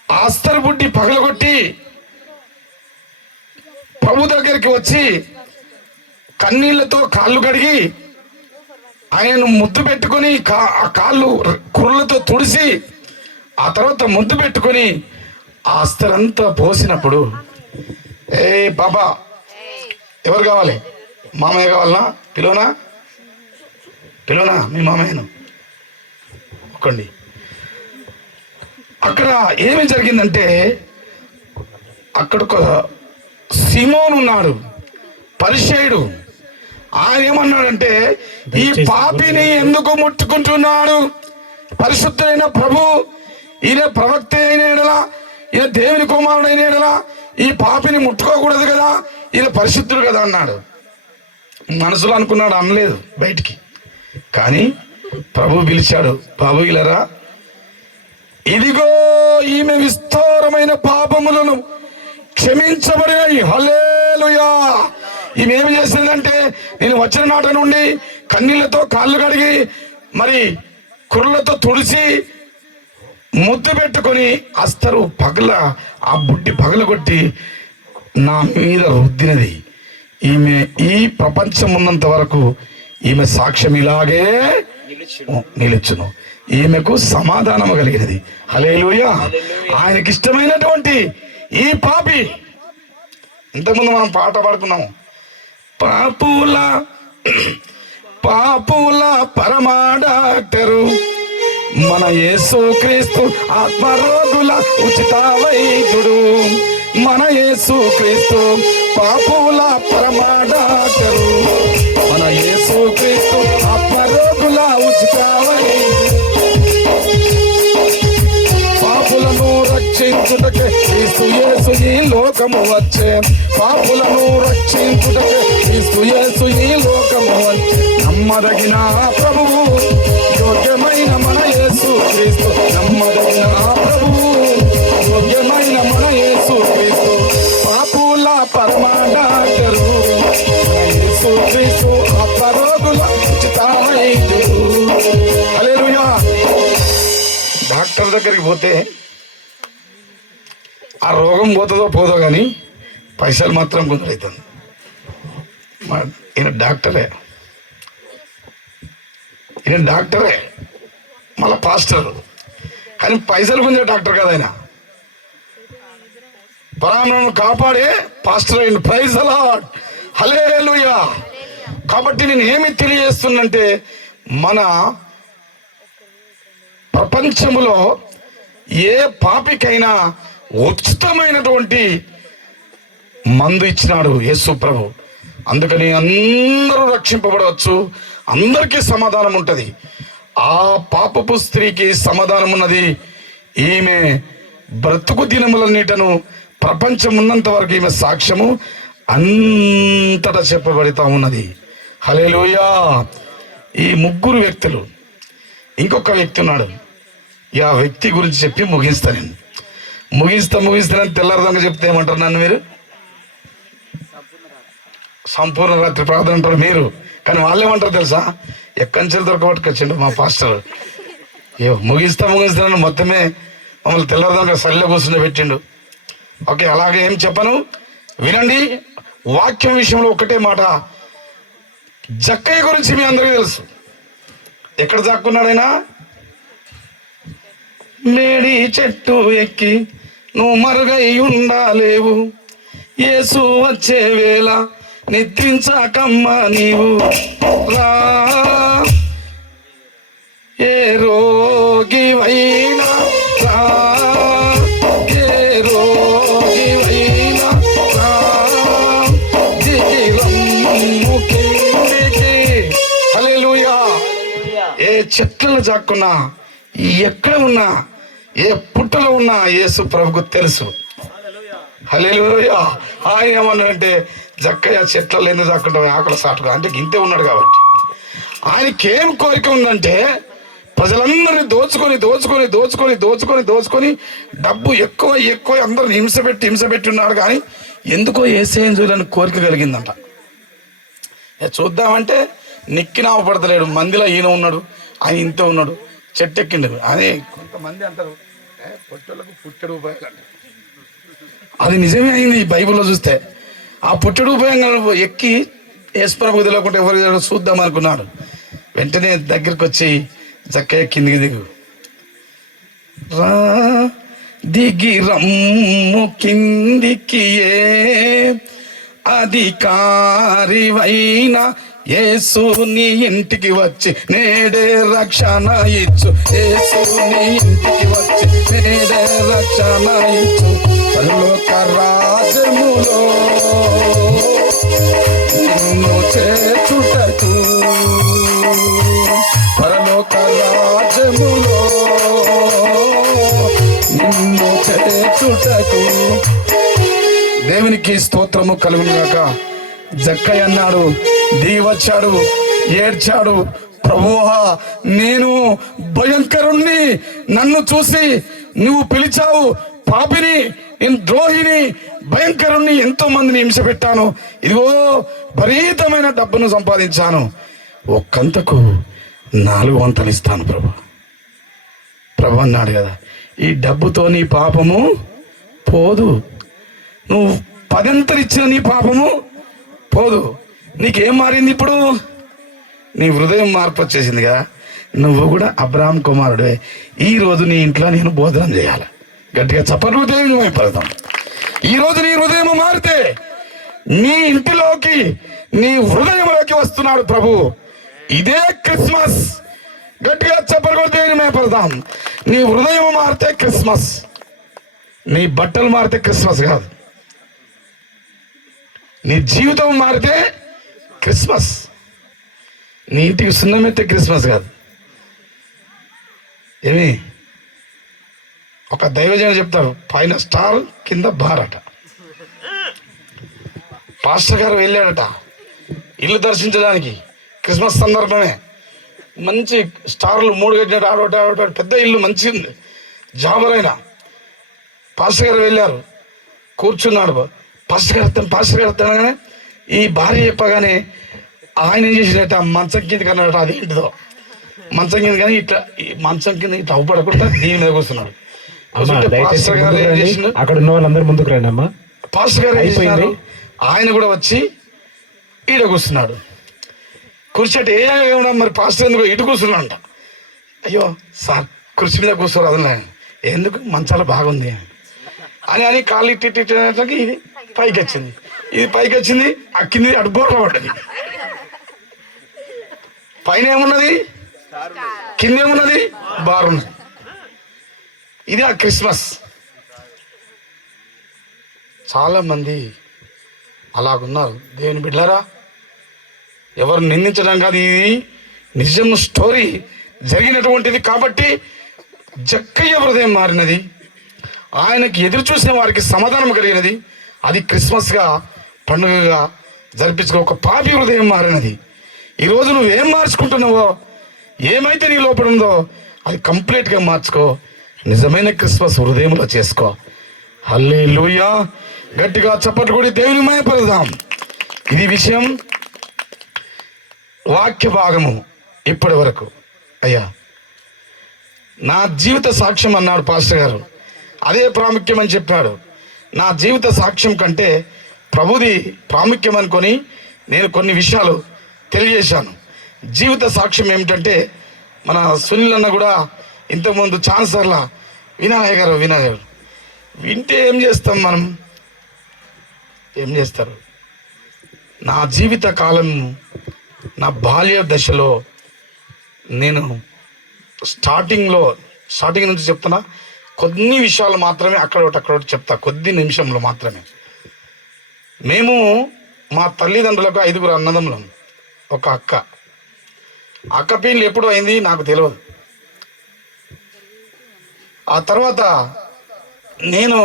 అస్తరు బుడ్డి పగలగొట్టి ప్రభు దగ్గరికి వచ్చి కన్నీళ్లతో కాళ్ళు కడిగి ఆయనను ముద్దు పెట్టుకొని ఆ కాళ్ళు కుర్రలతో తుడిసి ఆ తర్వాత ముద్దు పెట్టుకొని ఆ అస్తరంతా పోసినప్పుడు, ఏ బాబా ఎవరు కావాలి? మామయ్య కావాలనా? పిలోనా మీ మామయ్యను ఒక్కండి. అక్కడ ఏమి జరిగిందంటే అక్కడ ఒక సిమోను ఉన్నాడు, పరిసయ్యుడు. ఆయన ఏమన్నాడంటే, ఈ పాపిని ఎందుకు ముట్టుకుంటున్నాడు? పరిశుద్ధుడైన ప్రభు, ఈయన ప్రవక్త అయిన ఎడలా, ఈయన దేవుని కుమారుడైన ఎడలా ఈ పాపిని ముట్టుకోకూడదు కదా, ఈయన పరిశుద్ధుడు కదా అన్నాడు. మనసులో అనుకున్నాడు, అనలేదు బయటికి. కానీ ప్రభు పిలిచాడు, బాబు ఇలారా, ఇదిగో ఈమె విస్తారమైన పాపములను క్షమించబడినాయి. హల్లెలూయా. ఈమె ఏమి చేసిందంటే, నేను వచ్చిన నాట నుండి కన్నీళ్లతో కాళ్ళు కడిగి మరి కుర్రలతో తుడిసి ముద్దు పెట్టుకొని అస్తరు పగల ఆ బుడ్డి పగలగొట్టి నా మీద రుద్దినది. ఈమె ఈ ప్రపంచం ఉన్నంత వరకు ఈమె సాక్ష్యం ఇలాగే నిలుచును. ఈమెకు సమాధానము కలిగినది. హల్లెలూయా. ఆయనకి ఇష్టమైనటువంటి ఈ పాపి, ఇంతకుముందు మనం పాట పాడుకున్నాము, పాపుల పరమా డాక్టరు మన యేసుక్రీస్తు, ఆత్మరోగుల ఉచిత వైద్యుడు. మన యేసుక్రీస్తు పాపుల పరమా డాక్టరు, మన యేసుక్రీస్తు ఆత్మరోగుల ఉచిత వైద్యుడు. పాపులను రక్షించుటకే క్రీస్తు యేసు ఈ లోకము వచ్చే, పాపులను రక్షించుటకే క్రీస్తు యేసు ఈ లోకము వచ్చే. నమ్మదగిన ప్రభువు, యోగ్యమైన మన యేసు క్రీస్తు, నమ్మదగిన ప్రభువు, యోగ్యమైన మన యేసు క్రీస్తు, పాపుల పరమ డాక్టరు, మన యేసు క్రీస్తు ఆత్మరోగుల ఉచిత వైద్యుడు. హల్లెలూయా. డాక్టర్ దగ్గరికి పోతే ఆ రోగం పోతుందో పోదో కానీ పైసలు మాత్రం గుంజులవుతుంది. ఈయన డాక్టరే, ఈయన డాక్టరే మళ్ళా పాస్టర్, కానీ పైసలు గుంజే డాక్టర్ కాదు ఆయన. పరామను కాపాడే పాస్టర్ అయిన. Praise the lord. హల్లెలూయా. కాబట్టి నేను ఏమి తెలియజేస్తున్నంటే, మన ప్రపంచములో ఏ పాపికైనా ఉచితమైనటువంటి మందు ఇచ్చినాడు యేసు ప్రభు. అందుకని అందరూ రక్షింపబడవచ్చు, అందరికీ సమాధానం ఉంటుంది. ఆ పాపపు స్త్రీకి సమాధానం ఉన్నది. ఈమె బ్రతుకు దినములన్నిటను ప్రపంచం ఉన్నంత వరకు ఈమె సాక్ష్యము అంతటా చెప్పబడుతూ ఉన్నది. హల్లెలూయా. ఈ ముగ్గురు వ్యక్తులు, ఇంకొక వ్యక్తి ఉన్నాడు. ఆ వ్యక్తి గురించి చెప్పి ముగిస్తాను. నేను ముగిస్తానని తెల్లారదంగా చెప్తే ఏమంటారు నన్ను మీరు? సంపూర్ణ రాత్రి ప్రార్థన అంటారు మీరు, కానీ వాళ్ళు ఏమంటారు తెలుసా? ఎక్కడి నుంచి దొరకబట్టుకొచ్చిండు మా పాస్టర్. ముగిస్తానని మొత్తమే మమ్మల్ని తెల్లారదంగా సరిలో కూర్చుని పెట్టిండు. ఓకే, అలాగే ఏం చెప్పను, వినండి. వాక్యం విషయంలో ఒకటే మాట. జక్కయ్య గురించి మీ అందరికీ తెలుసు. ఎక్కడ దాక్కున్నాడైనా? మేడి చెట్టు ఎక్కి నువ్వు మరుగై ఉండాలేవు, యేసు వచ్చే వేళ నిద్రించకమ్మ నీవు రా. ఏ రోగివైనా రా, ఏ రోగివైనా రా, దిగి రమ్ము కిందికి. హల్లెలూయా. ఏ చెట్లలో జాక్కున్నా, ఎక్కడ ఉన్నా, ఏ పుట్టలో ఉన్నా యేసు ప్రభుకు తెలుసు. హల్లెలూయా. ఆయన ఏమన్నాడంటే, జక్కయ్య చెట్లలో ఎందుకు జాక్కుంటావు, ఆకలి సాటుగా అంటే ఇంతే ఉన్నాడు కాబట్టి. ఆయనకేం కోరిక ఉందంటే, ప్రజలందరినీ దోచుకొని దోచుకొని దోచుకొని దోచుకొని దోచుకొని డబ్బు ఎక్కువ ఎక్కువ అందరిని హింసపెట్టి ఉన్నాడు. కానీ ఎందుకో యేసేం చూడాలని కోరిక కలిగిందంట. చూద్దామంటే నిక్కిన అవపడతలేడు. మందిలో ఈయన ఉన్నాడు, ఆయన ఇంతే ఉన్నాడు, చెట్టు ఎక్కిండు అని కొంతమంది అంటారు. పొట్టలకు పుట్టెడు ఉపాయాలు అంటారు. అది నిజమే అయింది ఈ బైబిల్లో చూస్తే. ఆ పుట్టెడు ఉపాయంగా ఎక్కి యేసుప్రభుకు తెలియకుండా ఎవరు చూద్దాం అనుకున్నాడు. వెంటనే దగ్గరికి వచ్చి, జక్కయ్య కిందికి దిగు రా, దిగి రమ్ము కిందికి, ఏ అధికారివైన యేసు నీ ఇంటికి వచ్చి నేడే రక్షణ ఇచ్చు, యేసు నీ ఇంటికి వచ్చి నేడే రక్షణ ఇచ్చు. పరలోక రాజ్యములో నిన్ను చేర్చుటకు, పరలోక రాజ్యములో నిన్ను చేర్చుటకు. దేవునికి స్తోత్రము కలుగును గాక. జక్కయ్య అన్నాడు, దిగి వచ్చాడు, ఏడ్చాడు. ప్రభువా, నేను భయంకరుణ్ణి, నన్ను చూసి నువ్వు పిలిచావు పాపిని, నేను ద్రోహిని, భయంకరుణ్ణి, ఎంతో మందిని హింస పెట్టాను, ఇదిగో విపరీతమైన డబ్బును సంపాదించాను, ఒక్కంతకు 4 వంతులు ఇస్తాను ప్రభు. ప్రభు అన్నాడు కదా, ఈ డబ్బుతో నీ పాపము పోదు. నువ్వు 10 ఇచ్చిన నీ పాపము పోదు. నీకేం మారింది ఇప్పుడు? నీ హృదయం మార్పు వచ్చేసింది కదా. నువ్వు కూడా అబ్రాహాం కుమారుడే. ఈరోజు నీ ఇంట్లో నేను భోజనం చేయాలి. గట్టిగా చప్పట్లు దేవుని వైపడతాం. ఈరోజు నీ హృదయం మారితే నీ ఇంటిలోకి, నీ హృదయంలోకి వస్తున్నాడు ప్రభు. ఇదే క్రిస్మస్. గట్టిగా చప్పట్లు కూడా దేవుని వైపడతాం. నీ హృదయం మారితే క్రిస్మస్. నీ బట్టలు మారితే క్రిస్మస్ కాదు. నీ జీవితం మారితే క్రిస్మస్. నీ ఇంటికి సున్నమెత్తే క్రిస్మస్ కాదు. ఏమి ఒక దైవజనుడు చెప్తారు, పైన స్టార్ కింద బారట. పాస్టర్ గారు వెళ్ళాడట ఇల్లు దర్శించడానికి. క్రిస్మస్ సందర్భమే. మంచి స్టార్లు 3 కట్టినట్టు ఆడోట పెద్ద ఇల్లు, మంచి జాబరైన పాస్టర్ గారు వెళ్ళారు. కూర్చున్నాడు. పాస్టర్ గారు అనగానే ఈ భార్య చెప్పగానే ఆయన ఏం చేసినట్ట, మంచం కిందకి అన్నాడట. అది ఏంటిదో మంచం కింద, కానీ ఇట్లా మంచం కింద ఇట్లా అవ్వపడకుండా దీని మీద కూర్చున్నాడు. పాస్టర్ గారు ఏం చేసిన, అక్కడ ఉన్న వాళ్ళందరూ ముందుకు రండి అమ్మా. పాస్టర్ గారు అయిపోయింది. ఆయన కూడా వచ్చి ఈడ కూర్చున్నాడు. కూర్చోట ఏమన్నా మరి పాస్టర్ ఎందుకు ఇటు కూర్చున్నాడంట. అయ్యో సార్ కుర్చీ మీద కూర్చోరు అదన్నా, ఎందుకు మంచాల బాగుంది అని కాళ్ళు ఇట్టి ఇది పైకి వచ్చింది. ఇది పైకి వచ్చింది, అక్కింది అటు బోర్ల పడ్డది. పైన ఏమున్నది, కింద ఏమున్నది, బారున్నది. ఇది ఆ క్రిస్మస్. చాలా మంది అలాగున్నారు. దేవుని బిడ్డలారా, ఎవరు నిందించడం కాదు, ఇది నిజం, స్టోరీ జరిగినటువంటిది. కాబట్టి జక్కయ్య హృదయం మారినది, ఆయనకి ఎదురు చూసిన వారికి సమాధానం కలిగినది. అది క్రిస్మస్గా, పండుగగా జరిపించుకో. ఒక పాపి హృదయం మారినది. ఈరోజు నువ్వేం మార్చుకుంటున్నావో, ఏమైతే నీ లోపల ఉందో అది కంప్లీట్గా మార్చుకో. నిజమైన క్రిస్మస్ హృదయంలో చేసుకో. హల్లెలూయా. గట్టిగా చప్పట్లు కొడి దేవుని మహిమపరుద్దాం. ఇది విషయం, వాక్య భాగము. ఇప్పటి వరకు అయ్యా నా జీవిత సాక్ష్యం అన్నాడు పాస్టర్ గారు. అదే ప్రాముఖ్యం అని చెప్పాడు. నా జీవిత సాక్ష్యం కంటే ప్రభుది ప్రాముఖ్యం అనుకొని నేను కొన్ని విషయాలు తెలియజేశాను. జీవిత సాక్ష్యం ఏమిటంటే, మన సునీల్ అన్న కూడా ఇంతకుముందు ఛాన్సర్ల వినాయక్ గారు వింటే ఏం చేస్తాం మనం, ఏం చేస్తారు. నా జీవిత కాలం, నా బాల్య దశలో నేను స్టార్టింగ్ నుంచి చెప్తున్నా. కొన్ని విషయాలు మాత్రమే అక్కడొకటి చెప్తా, కొద్ది నిమిషంలో మాత్రమే. మేము మా తల్లిదండ్రులకు 5 అన్నదమ్ములం, ఒక అక్క పెళ్ళి ఎప్పుడు అయింది నాకు తెలియదు. ఆ తర్వాత నేను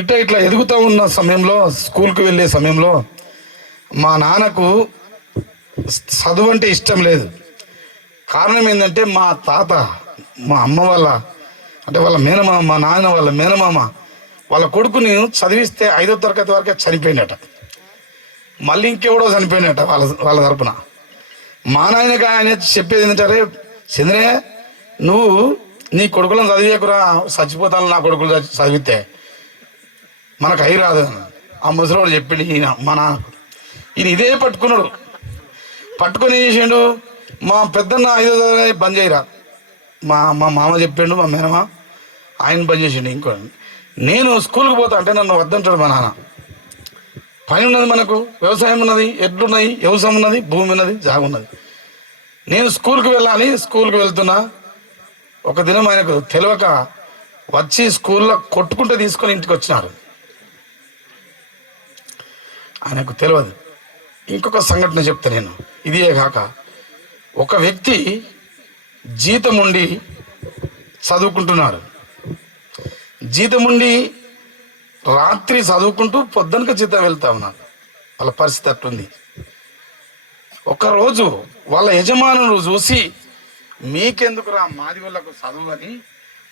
ఇట్లా ఎదుగుతూ ఉన్న సమయంలో, స్కూల్కి వెళ్ళే సమయంలో మా నాన్నకు చదువు అంటే ఇష్టం లేదు. కారణం ఏంటంటే, మా తాత, మా అమ్మ వాళ్ళ, అంటే వాళ్ళ మేనమామ, మా నాన్న వాళ్ళ మేనమామ వాళ్ళ కొడుకుని చదివిస్తే 5వ తరగతి వరకే చనిపోయినట. మళ్ళీ ఇంకెవడో చనిపోయినట వాళ్ళ తరపున. మా నాయనకి ఆయన చెప్పేది ఏంటంటే, చంద్రే నువ్వు నీ కొడుకులను చదివేకురా, చచ్చిపోతాను నా కొడుకులు చదివితే, మనకు అయి రాదు. ఆ ముసలివాడు చెప్పిండు ఈయన, మా నాన్నకు. ఈయన ఇదే పట్టుకొని ఏం చేసిండు, మా పెద్దన్న 5వ తరగతి బంద్ చేయరా, మా మామ చెప్పిండు, మా మేనమా ఆయన బంద్ చేసిండు. ఇంకో నేను స్కూల్కి పోతా అంటే నన్ను వద్దంటాడు మా నాన్న. పని ఉన్నది, మనకు వ్యవసాయం ఉన్నది, ఎడ్లున్నాయి, వ్యవసాయం ఉన్నది, భూమి ఉన్నది, జాగ ఉన్నది. నేను స్కూల్కి వెళ్ళాలి. స్కూల్కి వెళ్తున్నా. ఒక దినం ఆయనకు తెలియక వచ్చి స్కూల్లో కొట్టుకుంటే తీసుకొని ఇంటికి వచ్చినారు. ఆయనకు తెలియదు. ఇంకొక సంఘటన చెప్తా నేను. ఇదే కాక, ఒక వ్యక్తి జీతం ఉండి చదువుకుంటున్నాడు. జీతం ఉండి రాత్రి చదువుకుంటూ పొద్దునక జీతం వెళ్తా ఉన్నాడు. వాళ్ళ పరిస్థితి అట్లుంది. ఒకరోజు వాళ్ళ యజమానులు చూసి, మీకెందుకురా మాది వాళ్ళకు చదువు అని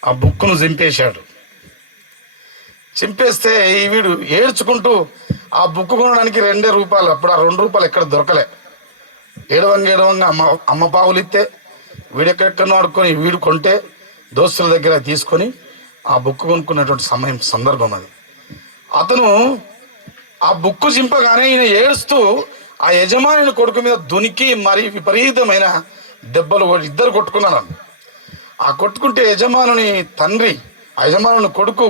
ఆ బుక్కును చింపేశాడు. చింపేస్తే వీడు ఏడ్చుకుంటూ ఆ బుక్ కొనడానికి 2 రూపాయలు, అప్పుడు ఆ 2 రూపాయలు ఎక్కడ దొరకలే. ఏడవంగా అమ్మ పావులు ఇస్తే వీడెక్కడెక్కడో ఆడుకొని వీడు కొంటే దోస్తుల దగ్గర తీసుకొని ఆ బుక్ కొనుక్కున్నటువంటి సందర్భం అది. అతను ఆ బుక్ చింపగానే ఈయన ఏడుస్తూ ఆ యజమాని కొడుకు మీద దునికి మరి విపరీతమైన దెబ్బలు ఇద్దరు కొట్టుకున్నారు. ఆ కొట్టుకుంటే యజమానుని తండ్రి ఆ యజమానుని కొడుకు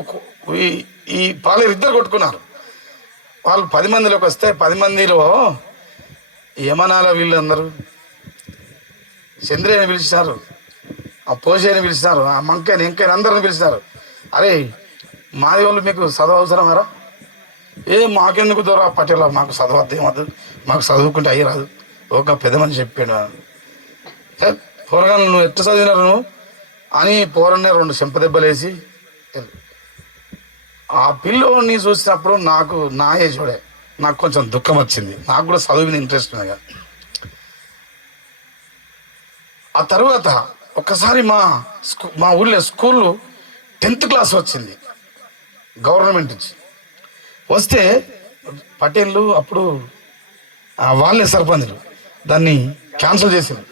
ఈ పాలేరు ఇద్దరు కొట్టుకున్నారు. వాళ్ళు 10 మందిలోకి వస్తే 10 మందిలో యమనాల వీళ్ళందరూ చంద్రయ్యని పిలిచినారు, ఆ పోషయ్యని పిలిచినారు, ఆ మంకని ఇంకని అందరిని పిలిచినారు. అరే మాది వాళ్ళు మీకు చదువు అవసరమారా? మాకెందుకు దూరా పట్టేలా, మాకు చదవద్దు ఏమద్దు, మాకు చదువుకుంటే అయ్యి రాదు. ఒక పెద్ద మనిషి చెప్పాడు, పోరగాళ్ళు నువ్వు ఎట్ట చదివినారు నువ్వు అని పోరన్నే 2 చెంపదెబ్బలేసి. ఆ పిల్లోని చూసినప్పుడు నాకు నా ఏజోడే నాకు కొంచెం దుఃఖం వచ్చింది. నాకు కూడా చదువు మీద ఇంట్రెస్ట్ ఉంది కదా. ఆ తర్వాత ఒక్కసారి మా ఊళ్ళో స్కూల్లో 10th క్లాస్ వచ్చింది గవర్నమెంట్ నుంచి. వస్తే పటేళ్ళు అప్పుడు వాళ్ళే సర్పంచులు దాన్ని క్యాన్సిల్ చేసింది.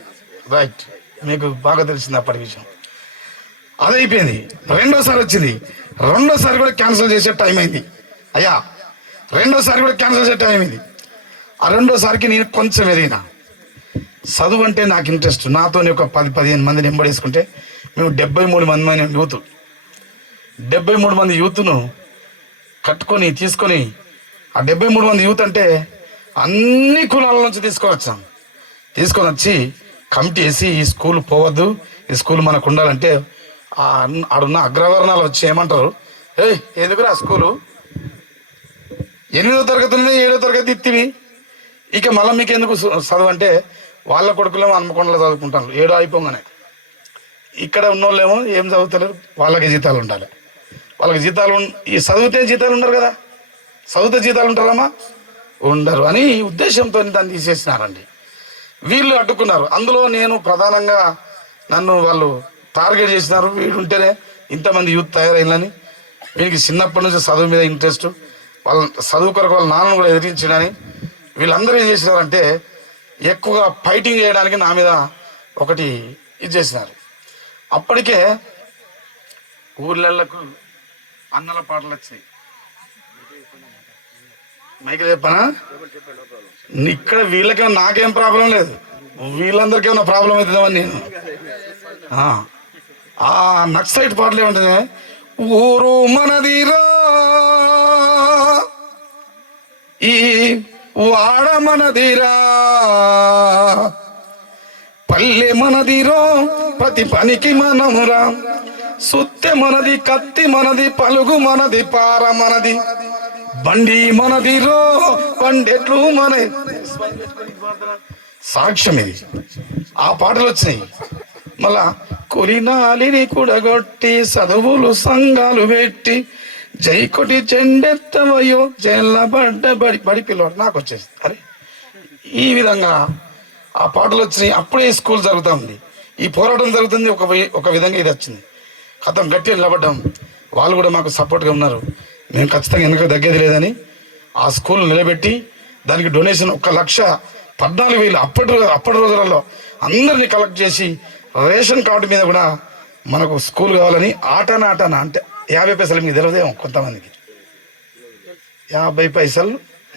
రైట్, మీకు బాగా తెలిసింది అప్పటి విషయం. అదైపోయింది. రెండోసారి వచ్చింది, రెండోసారి కూడా క్యాన్సిల్ చేసే టైం అయింది. అయ్యా రెండోసారి కూడా క్యాన్సిల్ చేసే టైం అయింది. ఆ రెండోసారికి నేను కొంచెం ఎదిగిన. చదువు అంటే నాకు ఇంట్రెస్ట్. నాతో ఒక 10-15 మందిని ఎంబడేసుకుంటే మేము 73 మంది యూత్, 73 మంది యూత్ను కట్టుకొని తీసుకొని, ఆ 73 మంది యూత్ అంటే అన్ని కులాల నుంచి తీసుకొని వచ్చి కమిటీ వేసి ఈ స్కూల్ పోవద్దు, ఈ స్కూల్ మనకు ఉండాలంటే ఆడున్న అగ్రవర్ణాలు వచ్చి ఏమంటారు, ఎందుకురా స్కూలు 8వ తరగతి ఉంది 7వ తరగతి ఇత్తివి, ఇక మళ్ళీ మీకు ఎందుకు చదువు అంటే వాళ్ళ కొడుకులేమో హన్మకొండలో చదువుకుంటారు 7 అయిపోగానే. ఇక్కడ ఉన్నోళ్ళేమో ఏం చదువుతలేరు, వాళ్ళకి జీతాలు ఉండాలి. వాళ్ళకి జీతాలు ఈ చదివితే జీతాలు ఉండరు కదా, చదివితే జీతాలు ఉంటారమ్మా ఉండరు అని ఈ ఉద్దేశంతో దాన్ని తీసేసినారండి. వీళ్ళు అడ్డుకున్నారు. అందులో నేను ప్రధానంగా నన్ను వాళ్ళు టార్గెట్ చేసినారు. వీడుంటేనే ఇంతమంది యూత్ తయారైందని, వీనికి చిన్నప్పటి నుంచి చదువు మీద ఇంట్రెస్ట్, వాళ్ళ చదువు కొరకు వాళ్ళ నాన్నను కూడా ఎదిరించడని వీళ్ళందరూ ఏం చేసినారంటే ఎక్కువగా ఫైటింగ్ చేయడానికి నా మీద ఒకటి ఇది చేసినారు. అప్పటికే ఊర్లకు అన్నల పాటలు వచ్చాయి. మైకి చెప్పనా, ఇక్కడ వీళ్ళకేమో నాకేం ప్రాబ్లం లేదు, వీళ్ళందరికీ ఏమన్నా ప్రాబ్లం అవుతుందేమని నేను. నక్సలైట్ పాటలు ఏముంటుంది, ఊరు మనదిరా ఈ వాడ మనదిరా, పల్లె మనదిరో ప్రతి పనికి మనమురా, సుత్తె మనది, కత్తి మనది, పలుగు మనది, పార మనది, బండి మనదిరో బండెట్లు మన సాక్ష్యం ఇది. ఆ పాటలు వచ్చినాయి. మళ్ళా కొలినాలిని కూడగొట్టి చదువులు సంఘాలు పెట్టి జైకొటి చెండెత్తవయో జల్లబడ్డ బడి పిల్లవాడు నాకు వచ్చేసి. అరే ఈ విధంగా ఆ పాటలు వచ్చినాయి. అప్పుడే స్కూల్ జరుగుతూ ఉంది, ఈ పోరాటం జరుగుతుంది. ఒక విధంగా ఇది వచ్చింది. కథం గట్టిగా నిలబడ్డాం. వాళ్ళు కూడా మాకు సపోర్ట్గా ఉన్నారు. మేము ఖచ్చితంగా వెనక తగ్గేది లేదని ఆ స్కూల్ నిలబెట్టి దానికి డొనేషన్ 1,14,000 అప్పటి రోజులలో అందరినీ కలెక్ట్ చేసి రేషన్ కార్డు మీద కూడా మనకు స్కూల్ కావాలని ఆటన అంటే 50 పైసలు మీకు తెలియదేమో కొంతమందికి, 50 పైసలు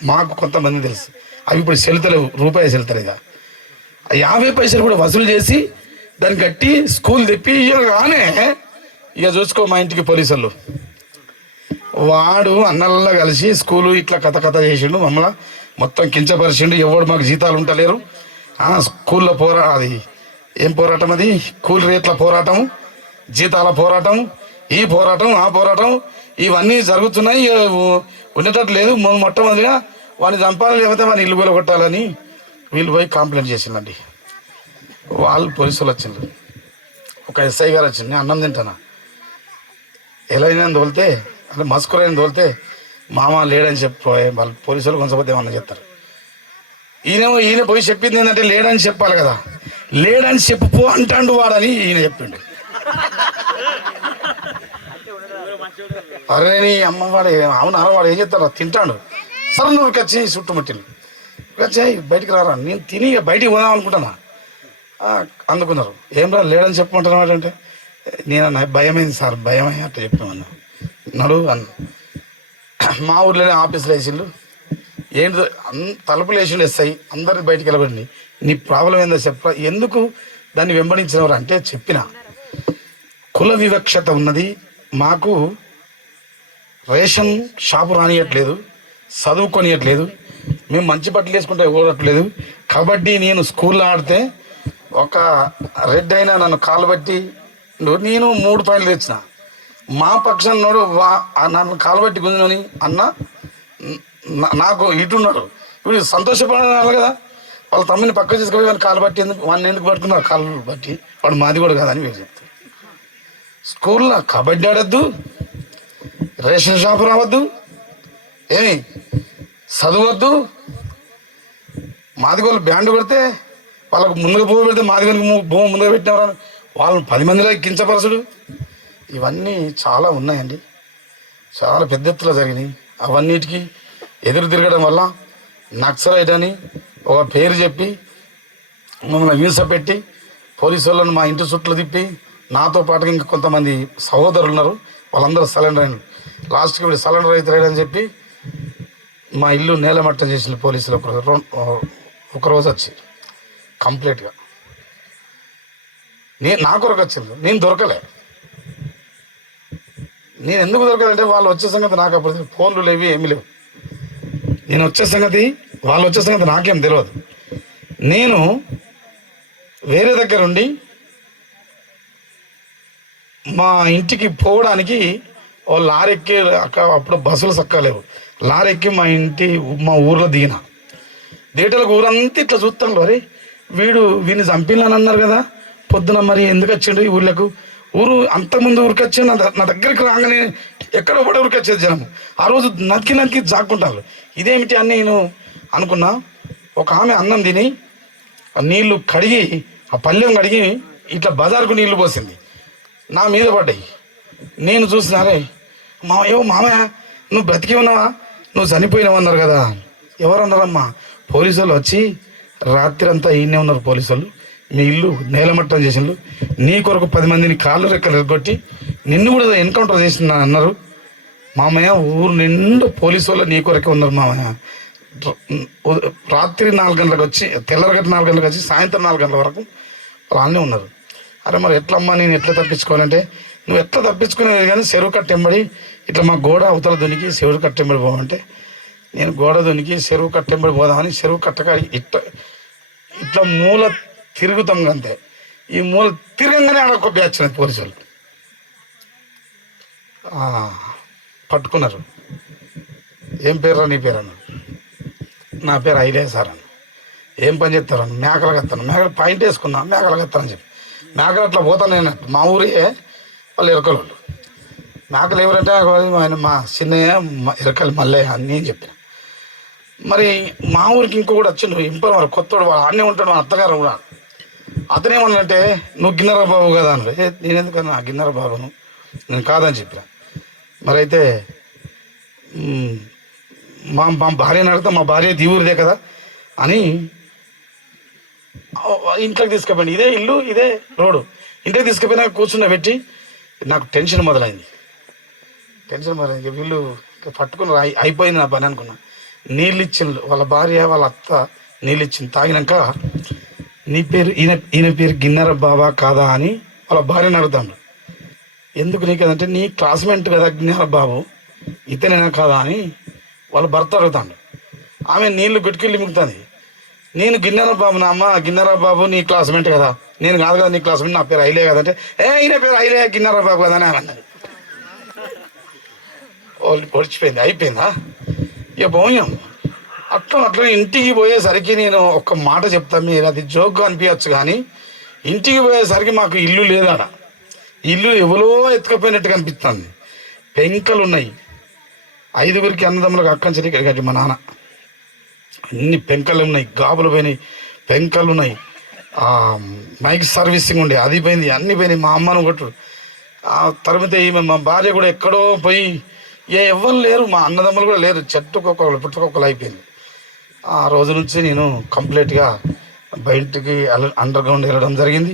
మాకు కొంతమంది తెలుసు. అవి ఇప్పుడు చెల్లుతలేవు, రూపాయి చెల్లుతలేదా. ఆ 50 పైసలు కూడా వసూలు చేసి దాన్ని కట్టి స్కూల్ తెప్పి ఇవ్వగానే ఇక చూసుకో మా ఇంటికి పోలీసులు వాడు అన్నల్లా కలిసి స్కూలు ఇట్లా కథ చేసిండు, మమ్మల్ని మొత్తం కించపరిచిండు. ఎవడు మాకు జీతాలు ఉంటలేరు. స్కూల్లో అది ఏం పోరాటం, అది కూలి రేట్ల పోరాటం, జీతాల పోరాటం, ఈ పోరాటం ఆ పోరాటం ఇవన్నీ జరుగుతున్నాయి. ఉండేటట్టు లేదు. మొట్టమొదటిగా వాడిని చంపాలి, లేకపోతే వాడిని ఇల్లు గొల కొట్టాలని వీళ్ళు పోయి కంప్లైంట్ చేసిండండి. వాళ్ళు పోలీసులు వచ్చిండ్రు. ఒక ఎస్ఐ గారు వచ్చింది. నేను అన్నం తింటానా ఎలా అయినా తోలితే అంటే మస్కురైన తోలితే మామ లేడని చెప్పిపోయే వాళ్ళు పోలీసులు కొంచెంపోతే ఏమన్నా చెప్తారు. ఈయన పోయి చెప్పింది ఏంటంటే లేడని చెప్పాలి కదా, లేడని చెప్పు అంటాడు వాడని ఈయన చెప్పిండు. అరే నీ అమ్మవాడు అవునారా, వాడు ఏం చెప్తారా తింటాడు. సరే నువ్వు వచ్చి చుట్టుముట్టిండు, వచ్చి బయటికి రారా, నేను తిని బయటికి పోదాం అనుకుంటానా. అందుకున్నారు. ఏం రా లేడని చెప్పమంటున్నాడు అంటే, నేను భయమైంది సార్, భయమై అట్లా చెప్పామన్నా. నడు అన్న. మా ఊర్లోనే ఆఫీసులు వేసిండు. ఏంటి తలుపులు వేసిండు ఎస్ఐ, అందరిని బయటికి వెళ్ళబడింది. నీ ప్రాబ్లం ఏందో చెప్ప, ఎందుకు దాన్ని వెంబడించినవారు అంటే చెప్పిన, కుల వివక్షత ఉన్నది, మాకు రేషన్ షాపు రానియట్లేదు, చదువుకొనియట్లేదు, మేము మంచి బట్టలు వేసుకుంటే ఓడట్లేదు. కబడ్డీ నేను స్కూల్లో ఆడితే ఒక రెడ్ అయినా నన్ను కాలు బట్టి నేను 3 పాయింట్లు తెచ్చిన. మా పక్షం నోడు నన్ను కాలు బట్టి గుంజునని అన్న నాకు ఇటున్నాడు. ఇప్పుడు సంతోషపడాలి కదా, వాళ్ళ తమ్ముని పక్క తీసుకొని వాడిని కాలు బట్టి వాడిని ఎందుకు పట్టుకున్నారు, కాలు బట్టి వాడు మాది కూడా కాదని వీళ్ళు చెప్తారు. స్కూల్లో కబడ్డీ ఆడద్దు, రేషన్ షాపు రావద్దు, ఏమి చదవద్దు, మాదిగోళ్ళు బ్యాండ్ పెడితే వాళ్ళకు ముందుగా పువ్వు పెడితే మాదిగోళ్ళకి భూమి ముందుగా పెట్టినవారు, వాళ్ళని 10 మందిలో కించపరచుడు, ఇవన్నీ చాలా ఉన్నాయండి. చాలా పెద్ద ఎత్తులో జరిగినాయి. అవన్నిటికీ ఎదురు తిరగడం వల్ల నక్సలైట్ అని ఒక పేరు చెప్పి మమ్మల్ని హింస పెట్టి పోలీసు వాళ్ళను మా ఇంటి చుట్టూ తిప్పి, నాతో పాటుగా ఇంకా కొంతమంది సహోదరులు ఉన్నారు, వాళ్ళందరూ సరెండర్ అయినారు. లాస్ట్కి ఇప్పుడు సరెండర్ అవుతారని చెప్పి మా ఇల్లు నేలమట్టం చేసిన పోలీసులు ఒకరోజు వచ్చి కంప్లీట్గా నా కొరకు వచ్చింది. నేను దొరకలే. నేను ఎందుకు దొరకదంటే వాళ్ళు వచ్చే సంగతి నాకు అప్పుడు ఫోన్లు లేవి, ఏమీ లేవు. నేను వచ్చే సంగతి, వాళ్ళు వచ్చే సంగతి నాకేం తెలియదు. నేను వేరే దగ్గర ఉండి మా ఇంటికి పోవడానికి ఓ లారెక్కి, అప్పుడు బస్సులు చక్కలేవు, లారెక్కి మా ఊర్లో దిగిన. థియేటర్లకు ఊరంతా ఇట్లా చూస్తాను, అరే వీడిని చంపిల్లని అన్నారు కదా పొద్దున, మరి ఎందుకు వచ్చిండు ఈ ఊర్లకు? ఊరు అంతకుముందు ఊరికి వచ్చి నా దగ్గరికి రాగానే ఎక్కడో పడే ఊరికి వచ్చేది జనం. ఆ రోజు నరికి జాక్కుంటారు. ఇదేమిటి అని నేను అనుకున్నా. ఒక ఆమె అన్నం తిని నీళ్లు కడిగి, ఆ పళ్ళెం కడిగి ఇట్లా బజార్కు నీళ్లు పోసింది, నా మీద పడ్డాయి. నేను చూసినారే, మామయ్య నువ్వు బ్రతికి ఉన్నావా, నువ్వు చనిపోయినావు అన్నారు కదా. ఎవరన్నారమ్మా? పోలీసు వాళ్ళు వచ్చి రాత్రి అంతా ఈయనే ఉన్నారు పోలీసు వాళ్ళు, మీ ఇల్లు నేలమట్టం చేసిండ్రు, నీ కొరకు 10 మందిని కాళ్ళు రెక్కలు ఎరగొట్టి నిన్ను కూడా ఎన్కౌంటర్ చేసిన అన్నారు. మామయ్య ఊరు నిండు పోలీసు వాళ్ళు నీ కొరకే ఉన్నారు మామయ్య. రాత్రి 4 గంటలకు వచ్చి, తెల్లరగట్టు 4 గంటలకు వచ్చి సాయంత్రం 4 గంటల వరకు వాళ్ళనే ఉన్నారు. అరే మరి ఎట్లమ్మా నేను ఎట్లా తప్పించుకోవాలంటే, నువ్వు ఎట్లా తప్పించుకునేది కానీ చెరువు కట్టెంబడి ఇట్లా మా గోడ అవతల దునికి చెరువు కట్టెంబడి పోమంటే, నేను గోడ దునికి చెరువు కట్టెంబడి పోదామని చెరువు కట్టక ఇట్లా మూల తిరుగుతాం అంతే. ఈ మూల తిరగంగానే ఆడొక బ్యాచ్ పోలీసులు పట్టుకున్నారు. ఏం పేరు నీ పేరు అన్నాడు. నా పేరు ఐలే సార్ అని. ఏం పని చేస్తారని, మేకలు కత్తాను, మేకలు పాయింట్ వేసుకున్నా, మేకలు కత్తానని చెప్పి మేకలు అట్లా పోతాను. నేను మా ఊరే వాళ్ళు ఎరకలు వాళ్ళు. మేకలు ఎవరంటే ఆయన మా చిన్నయ్య ఎరకలు మల్లయ్య అని నేను చెప్పిన. మరి మా ఊరికి ఇంకొకటి వచ్చిండు, ఇంపర్ కొత్తోడు, వాడు ఆడనే ఉంటాడు, మా అత్తగారు కూడా. అతనేమన్నంటే నువ్వు గిన్నెర బాబు కదా అన్నాడు. నేను ఎందుకన్నా గిన్నెర బాబును, నేను కాదని చెప్పిన. మరి అయితే మా భార్యని అడిగితే మా భార్య దీవురిదే కదా అని ఇంట్లోకి తీసుకుపోయింది. ఇదే ఇల్లు, ఇదే రోడ్డు. ఇంటికి తీసుకుపోయినా కూర్చున్న పెట్టి నాకు టెన్షన్ మొదలైంది. వీళ్ళు పట్టుకుని అయిపోయింది నా పని అనుకున్నా. నీళ్ళు ఇచ్చిండ్రు వాళ్ళ భార్య వాళ్ళ అత్త, నీళ్ళు ఇచ్చింది. తాగినాక నీ పేరు ఈయన పేరు గిన్నెర బాబా కాదా అని వాళ్ళ భార్యని అడుగుతాడు. ఎందుకు నీకదంటే నీ క్లాస్మేట్ కదా గిన్నెర బాబు, ఇతనేనా కాదా అని వాళ్ళ భర్త అడుగుతాడు. ఆమె నీళ్లు గుట్టుకెళ్ళి మిగుతుంది. నేను గిన్నెర బాబు, నా అమ్మ గిన్నెర బాబు నీ క్లాస్మేట్ కదా, నేను కాదు కదా నీ క్లాస్మేట్, నా పేరు ఐలే కదంటే ఈయన పేరు ఐలే గిన్నెర బాబు కదా అని అన్నది. పొడిచిపోయింది, అయిపోయిందా ఇక పోయాం. అట్లా ఇంటికి పోయేసరికి నేను ఒక్క మాట చెప్తాను, మీరు అది జోక్గా అనిపించచ్చు కానీ ఇంటికి పోయేసరికి మాకు ఇల్లు లేదాడ. ఇల్లు ఎవరో ఎత్తుకపోయినట్టుగా అనిపిస్తుంది. పెంకలు ఉన్నాయి, 5గురికి అన్నదమ్ములకు అక్కంచని ఇక్కడికి మా నాన్న. అన్ని పెంకలు ఉన్నాయి, గాబులు పోయినాయి, పెంకలు ఉన్నాయి. మైక్ సర్వీసింగ్ ఉండే అది పోయింది, అన్నీ పోయినాయి. మా అమ్మను కొట్టు తరిమితే ఈమె మా భార్య కూడా ఎక్కడో పోయి, ఎవరు లేరు, మా అన్నదమ్ములు కూడా లేరు, చెట్టుకొకళ్ళు పుట్టుకొకళ్ళు అయిపోయింది. ఆ రోజు నుంచి నేను కంప్లీట్గా బయటికి అండర్ గ్రౌండ్ వెళ్ళడం జరిగింది.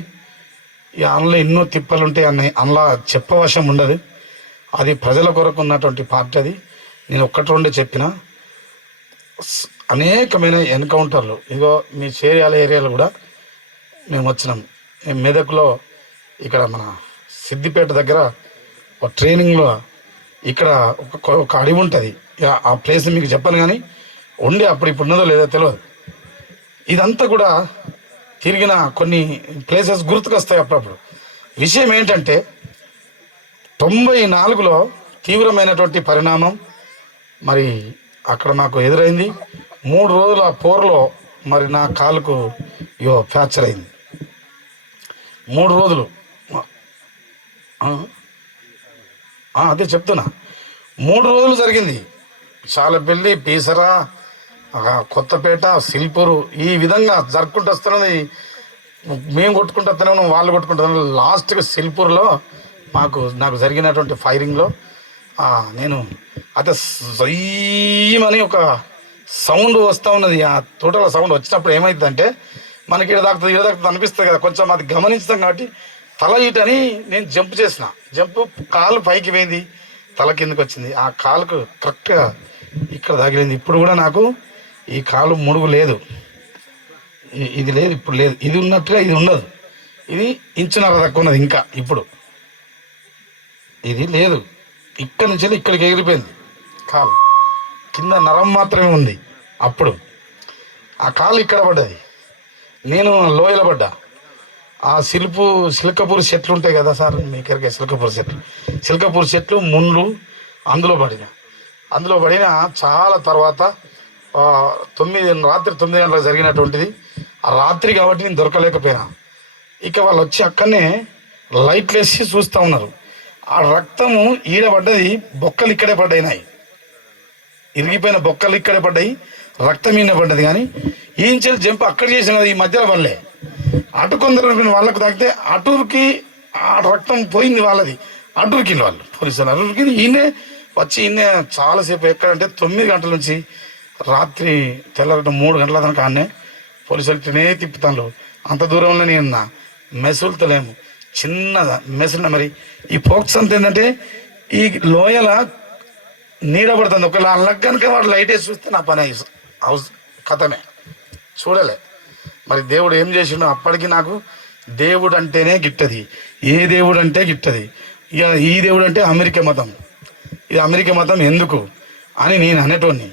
ఈ అందులో ఎన్నో తిప్పలు ఉంటాయి అందులో చెప్పవశం ఉండదు. అది ప్రజల కొరకు ఉన్నటువంటి పార్టీ. అది నేను ఒక్కటి రెండే చెప్పిన. అనేకమైన ఎన్కౌంటర్లు ఇదిగో మీ చేర్యాల ఏరియాలో కూడా మేము వచ్చినాం. మేము మెదక్లో ఇక్కడ మన సిద్దిపేట దగ్గర ఒక ట్రైనింగ్లో ఇక్కడ ఒక అడవి ఉంటుంది. ఆ ప్లేస్ మీకు చెప్పాను కానీ ఉండే అప్పుడు ఇప్పుడు ఉన్నదో లేదో తెలియదు. ఇదంతా కూడా తిరిగిన కొన్ని ప్లేసెస్ గుర్తుకొస్తాయి అప్పుడప్పుడు. విషయం ఏంటంటే 94లో తీవ్రమైనటువంటి పరిణామం మరి అక్కడ మాకు ఎదురైంది. 3 రోజుల పోరులో మరి నా కాలుకు ఫ్రాక్చర్ అయింది. 3 రోజులు అదే చెప్తున్నా. 3 రోజులు జరిగింది. చాలపల్లి, పీసరా, కొత్తపేట, సిల్పూరు ఈ విధంగా జరుపుకుంటూ వస్తున్నది. మేము కొట్టుకుంటూ వస్తున్నాం, వాళ్ళు కొట్టుకుంటున్నాం. లాస్ట్గా సిల్పూర్లో నాకు జరిగినటువంటి ఫైరింగ్లో నేను అయితే జయ్యమని ఒక సౌండ్ వస్తూ ఉన్నది. ఆ తోటల సౌండ్ వచ్చినప్పుడు ఏమైందంటే మనకి ఇడదాకుతుంది అనిపిస్తుంది కదా, కొంచెం అది గమనిస్తాం కాబట్టి తల ఈటని నేను జంప్ చేసిన. కాలు పైకి పోయింది, తల కిందకి వచ్చింది. ఆ కాలుకు కరెక్ట్గా ఇక్కడ తగిలింది. ఇప్పుడు కూడా నాకు ఈ కాలు ముడుగు లేదు, ఇది లేదు, ఇప్పుడు లేదు. ఇది ఉన్నట్టుగా ఇది ఉండదు. ఇది ఇంచున్నర తక్కువ ఉన్నది. ఇంకా ఇప్పుడు ఇది లేదు. ఇక్కడి నుంచి ఇక్కడికి ఎగిరిపోయింది కాలు. కింద నరం మాత్రమే ఉంది. అప్పుడు ఆ కాలు ఇక్కడ పడ్డది, నేను లోయలో పడ్డా. ఆ సిల్కపూర్ చెట్లు ఉంటాయి కదా సార్, మీకరికే సిల్కపూర్ చెట్లు ముళ్ళు అందులో పడిన చాలా తర్వాత రాత్రి 9 గంటలకు జరిగినటువంటిది. ఆ రాత్రి కాబట్టి నేను దొరకలేకపోయినా. ఇక వాళ్ళు వచ్చి అక్కడనే లైట్లు వేసి చూస్తూ ఉన్నారు. ఆ రక్తము ఈడబడ్డది, బొక్కలు ఇక్కడే పడ్డాయి, ఇరిగిపోయిన బొక్కలు ఇక్కడే పడ్డాయి, రక్తం ఈయన పడ్డది. కానీ ఈంచెలు జంప్ అక్కడ చేసినది ఈ మధ్యలో వల్లే. అటు కొందరు వాళ్ళకు తాకితే అటూరుకి ఆ రక్తం పోయింది వాళ్ళది. అటూరుకి వాళ్ళు పోలీసులు అటూరుకి ఈయనే వచ్చి చాలాసేపు ఎక్కడంటే 9 గంటల నుంచి రాత్రి తెల్లగట 3 గంటల దాకా ఆడనే పోలీసులు తిప్పుతాను. అంత దూరంలో నేను మెసులుతలేము, చిన్నదా మెసులు. మరి ఈ ఫోక్స్ అంత ఏంటంటే ఈ లోయల నీడ పడుతుంది. ఒకవేళ అలా కనుక వాడు లైట్ వేసి చూస్తే నా పని హౌస్ కథమే, చూడలే. మరి దేవుడు ఏం చేసిండో అప్పటికి నాకు దేవుడు అంటేనే గిట్టది, ఏ దేవుడు అంటే గిట్టది. ఇక ఈ దేవుడు అంటే అమెరికా మతం, ఇది అమెరికా మతం ఎందుకు అని నేను అనేటోడిని.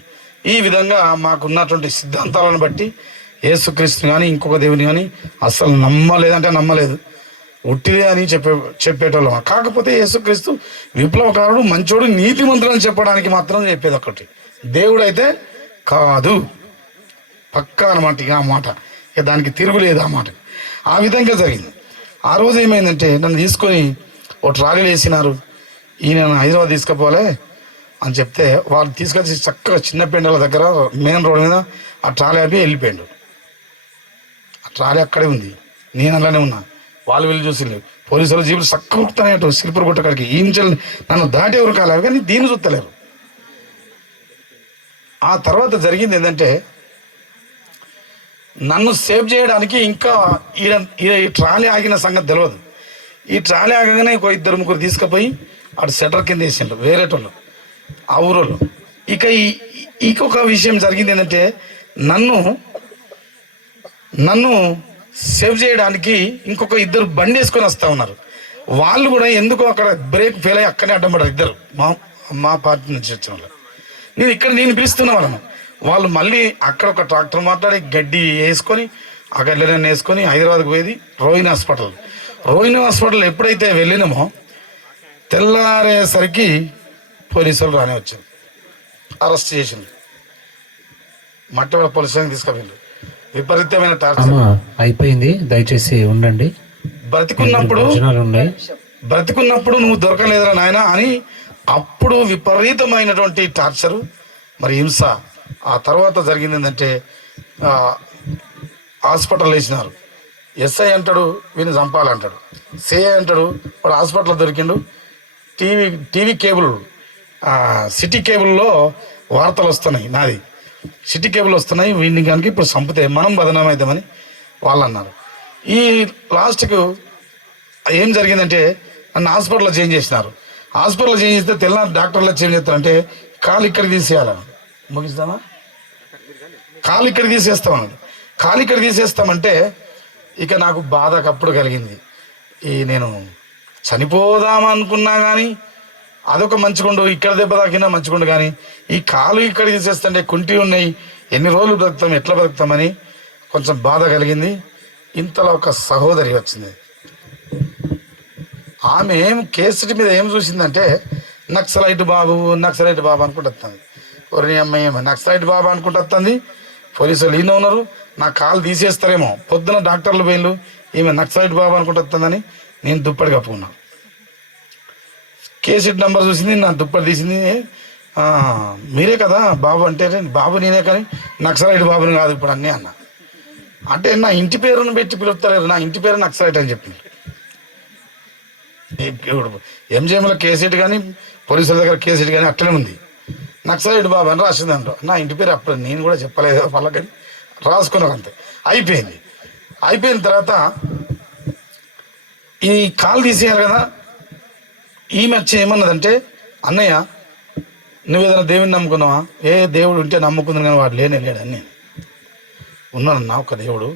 ఈ విధంగా మాకున్నటువంటి సిద్ధాంతాలను బట్టి యేసుక్రీస్తుని కానీ ఇంకొక దేవుని కానీ అస్సలు నమ్మలేదు, ఉట్టిదే అని చెప్పేటోళ్ళం. కాకపోతే యేసుక్రీస్తు విప్లవకారుడు, మంచోడు, నీతిమంతులని చెప్పడానికి మాత్రం చెప్పేది ఒకటి. దేవుడు అయితే కాదు, పక్కా అన్నమాట. ఇక ఆ మాట ఇక దానికి తిరుగులేదు ఆ మాట. ఆ విధంగా జరిగింది. ఆ రోజు ఏమైందంటే నన్ను తీసుకొని ఓ ట్రాలీలు వేసినారు. ఈయన హైదరాబాద్ తీసుకుపోలే అని చెప్తే వాళ్ళు తీసుకొచ్చి చక్కగా చిన్న పెండల దగ్గర మెయిన్ రోడ్ మీద ఆ ట్రాలీ ఆపి వెళ్ళిపోయాడు. ఆ ట్రాలీ అక్కడే ఉంది, నేను అలానే ఉన్నా. వాళ్ళు వెళ్ళి చూసి పోలీసులు జీపులు చక్కగా ఉరుకుతానే సిల్పూర్ గుట్ట కాడికి. ఈ నుంచి నన్ను దాటి ఎవరు కాలేదు, కానీ దీన్ని చూస్తలేరు. ఆ తర్వాత జరిగింది ఏంటంటే నన్ను సేవ్ చేయడానికి ఇంకా ఈ ట్రాలీ ఆగిన సంగతి తెలియదు. ఈ ట్రాలీ ఆగగానే 2-3 తీసుకుపోయి అటు సెటర్ కింద వేసిండ్రు వేరేటోళ్ళు, ఆ ఊరోళ్ళు. ఇంకొక విషయం జరిగింది ఏంటంటే నన్ను సేవ్ చేయడానికి ఇంకొక 2 బండి వేసుకొని వస్తూ ఉన్నారు. వాళ్ళు కూడా ఎందుకో అక్కడ బ్రేక్ ఫెయిల్ అయ్యి అక్కడే అడ్డం పడ్డారు. 2 మా పార్టీ నుంచి వచ్చిన వాళ్ళు. నేను పిలుస్తున్నా వాళ్ళను. వాళ్ళు మళ్ళీ అక్కడ ఒక ట్రాక్టర్ మాట్లాడి గడ్డి వేసుకొని ఆ గడ్డలన్నీ వేసుకొని హైదరాబాద్కి పోయేది రోహిణి హాస్పిటల్ ఎప్పుడైతే వెళ్ళినామో తెల్లారేసరికి పోలీసులు రానే వచ్చారు, అరెస్ట్ చేసింది. మట్టివాడ పోలీస్ స్టేషన్ తీసుకువెళ్ళి విపరీతమైన టార్చర్. అయిపోయింది, దయచేసి ఉండండి. బ్రతికున్నప్పుడు నువ్వు దొరకలేదురా నాయన అని అప్పుడు విపరీతమైనటువంటి టార్చరు, మరి హింస. ఆ తర్వాత జరిగింది ఏంటంటే హాస్పిటల్ వేసినారు. ఎస్ఐ అంటాడు వీని చంపాలంటాడు, సిఐ అంటాడు వాడు హాస్పిటల్లో దొరికిండు. టీవీ కేబుల్ సిటీ కేబుల్లో వార్తలు వస్తున్నాయి, నాది సిటీ కేబుల్ వస్తున్నాయి, వీడిని కనుక ఇప్పుడు చంపితే మనం బదనామవుతామని వాళ్ళు అన్నారు. ఈ లాస్ట్కు ఏం జరిగిందంటే నన్ను హాస్పిటల్లో చేంజ్ చేసినారు. హాస్పిటల్లో చేంజ్ చేస్తే తెల్లారి డాక్టర్లో చేంజ్ చేస్తారంటే కాలు ఇక్కడికి తీసేయాలని ముగిస్తామా, కాలు ఇక్కడ తీసేస్తామన్నది. కాలు ఇక్కడ తీసేస్తామంటే ఇక నాకు బాధ అప్పుడు కలిగింది. నేను చనిపోదామనుకున్నా కానీ అదొక మంచిగుండు, ఇక్కడ దెబ్బ తాకినా మంచిగుండు, కానీ ఈ కాలు ఇక్కడ తీసేస్తుంటే కుంటి ఉన్నాయి, ఎన్ని రోజులు బ్రతుకుతాం, ఎట్లా బ్రతుకుతామని కొంచెం బాధ కలిగింది. ఇంతలో ఒక సహోదరి వచ్చింది. ఆమె కేసరి మీద ఏం చూసిందంటే నక్సలైట్ బాబు అనుకుంటూ వస్తుంది. ఎవరిని అమ్మాయి నక్సలైట్ బాబు అనుకుంటూ వస్తుంది. పోలీసులు ఈయన ఉన్నారు, నా కాలు తీసేస్తారేమో, పొద్దున డాక్టర్లు పోయిళ్ళు, ఈమె నక్సలైట్ బాబు అనుకుంటూ వస్తుందని నేను దుప్పటి కప్పుకున్నాను. కేసెట్ నెంబర్ చూసింది, నా దుప్పటి తీసింది. మీరే కదా బాబు అంటే, బాబు నేనే కానీ నక్సలైట్ బాబుని కాదు ఇప్పుడు అన్నీ అన్న. అంటే నా ఇంటి పేరును పెట్టి పిలుపుతలేరు, నా ఇంటి పేరు నక్సలైట్ అని చెప్పింది. ఇప్పుడు ఎంజిఎంలో కేసెట్ కానీ పోలీసుల దగ్గర కేసెట్ కానీ అట్లనే ఉంది, నక్సలైట్ బాబు అని రాసింది అంట. నా ఇంటి పేరు అప్పుడు నేను కూడా చెప్పలేదు వాళ్ళకని రాసుకున్నాను, అంతే. అయిపోయిన తర్వాత ఈ కాలు తీసేయాలి కదా. ఈమె వచ్చి ఏమన్నదంటే, అన్నయ్య నువ్వు ఏదైనా దేవుడిని నమ్ముకున్నావా? ఏ దేవుడు ఉంటే నమ్ముకుంది కానీ వాడు లేనే లేడు అని. ఉన్నానన్నా ఒక దేవుడు,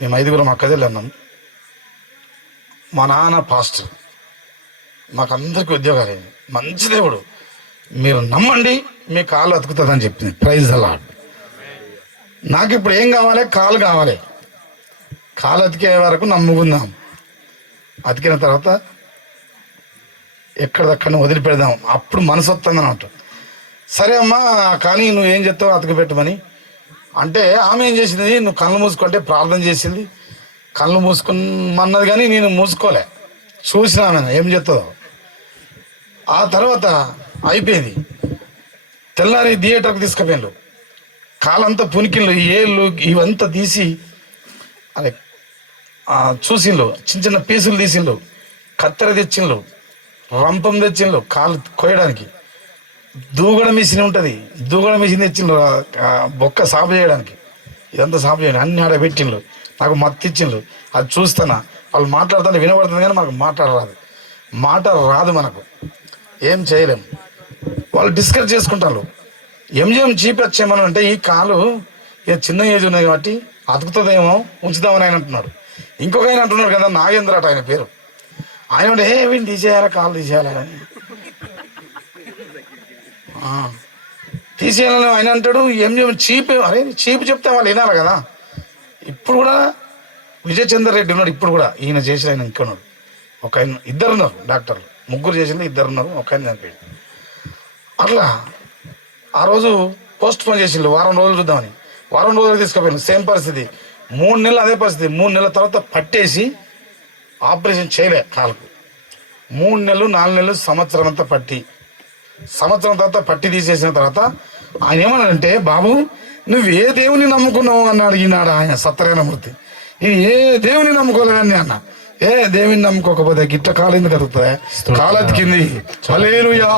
మేము 5 అక్కజల్లు అన్నాం, మా నాన్న పాస్టర్, మాకందరికీ ఉద్యోగాలు, మంచి దేవుడు, మీరు నమ్మండి మీ కాలు అతుకుతుందని చెప్పింది. Praise the Lord. నాకు ఇప్పుడు ఏం కావాలి? కాలు కావాలి. కాలు అతికే వరకు నమ్ముకుందాం. అతికిన తర్వాత ఎక్కడిదక్కడిని వదిలిపెడదాం, అప్పుడు మనసు వస్తుంది అన్నమాట. సరే అమ్మా కానీ నువ్వు ఏం చెప్తావు అతికి పెట్టమని అంటే, ఆమె ఏం చేసింది, నువ్వు కళ్ళు మూసుకుంటే ప్రార్థన చేసింది. కళ్ళు మూసుకున్నది కానీ నేను మూసుకోలే, చూసినా ఏం చెప్తుందో. ఆ తర్వాత అయిపోయింది. తెల్లారి థియేటర్కి తీసుకుపోయిండు. కాలంతా పునికిళ్ళు, ఏళ్ళు ఇవంతా తీసి అదే చూసిండు, చిన్న పీసులు తీసిండు, కత్తెర తెచ్చిండు, రంపం తెచ్చిండు కాలు కోయడానికి, దూగడ మిషన్ ఉంటుంది, దూగడ మిషన్ తెచ్చిండు బొక్క సాపు చేయడానికి, ఇదంతా సాపు చేయడానికి అన్ని ఆడ పెట్టిండు. నాకు మత్తు ఇచ్చిండు, అది చూస్తానా. వాళ్ళు మాట్లాడుతుంటే వినబడుతుంది కానీ మనకు మాట రాదు, మనకు ఏం చేయలేం. వాళ్ళు డిస్కస్ చేసుకుంటారు. ఎంజిఎం చీప్ వచ్చేయమని అంటే, ఈ కాలు ఇక చిన్న ఏజ్ ఉన్నది కాబట్టి అతుకుతుందేమో ఉంచుదామని ఆయన అంటున్నాడు. ఇంకొక ఆయన అంటున్నాడు కదా, నాగేంద్ర అట ఆయన పేరు. ఆయన అంటే వీడిని తీసేయాలా, కాలు తీసేయాలని తీసేయాలని ఆయన అంటాడు. ఎంజిఎం చీప్, అరే చీప్ చెప్తే వాళ్ళు వినాలి కదా. ఇప్పుడు కూడా విజయ్ చంద్ర రెడ్డి ఉన్నాడు, ఇప్పుడు కూడా ఈయన చేసిన ఆయన ఇంకొన్నాడు, ఒక ఆయన, 2 ఉన్నారు డాక్టర్లు, 3 చేసింది, 2 ఉన్నారు, ఒక ఆయన చనిపోయాడు. అట్లా ఆ రోజు పోస్ట్ పోన్ చేసిండు, వారం రోజులు చూద్దామని. వారం రోజులు తీసుకుపోయాను, సేమ్ పరిస్థితి. 3 నెలలు అదే పరిస్థితి. 3 నెలల తర్వాత పట్టేసి ఆపరేషన్ చేయలే కాలుకు. 3 నెలలు 4 నెలలు సంవత్సరం అంతా సంవత్సరం తర్వాత పట్టి తీసేసిన తర్వాత ఆయన ఏమన్నాడంటే, బాబు నువ్వు ఏ దేవుని నమ్ముకున్నావు అని అడిగినాడు ఆయన సత్యనారాయణమూర్తి. నేను ఏ దేవుని నమ్ముకోలేదని అన్న. ఏ దేవుని నమ్ముకోకపోతే గిట్ట కాలు ఎందుకు అతుకుతాయి? కాలు అతికింది, హల్లెలూయా,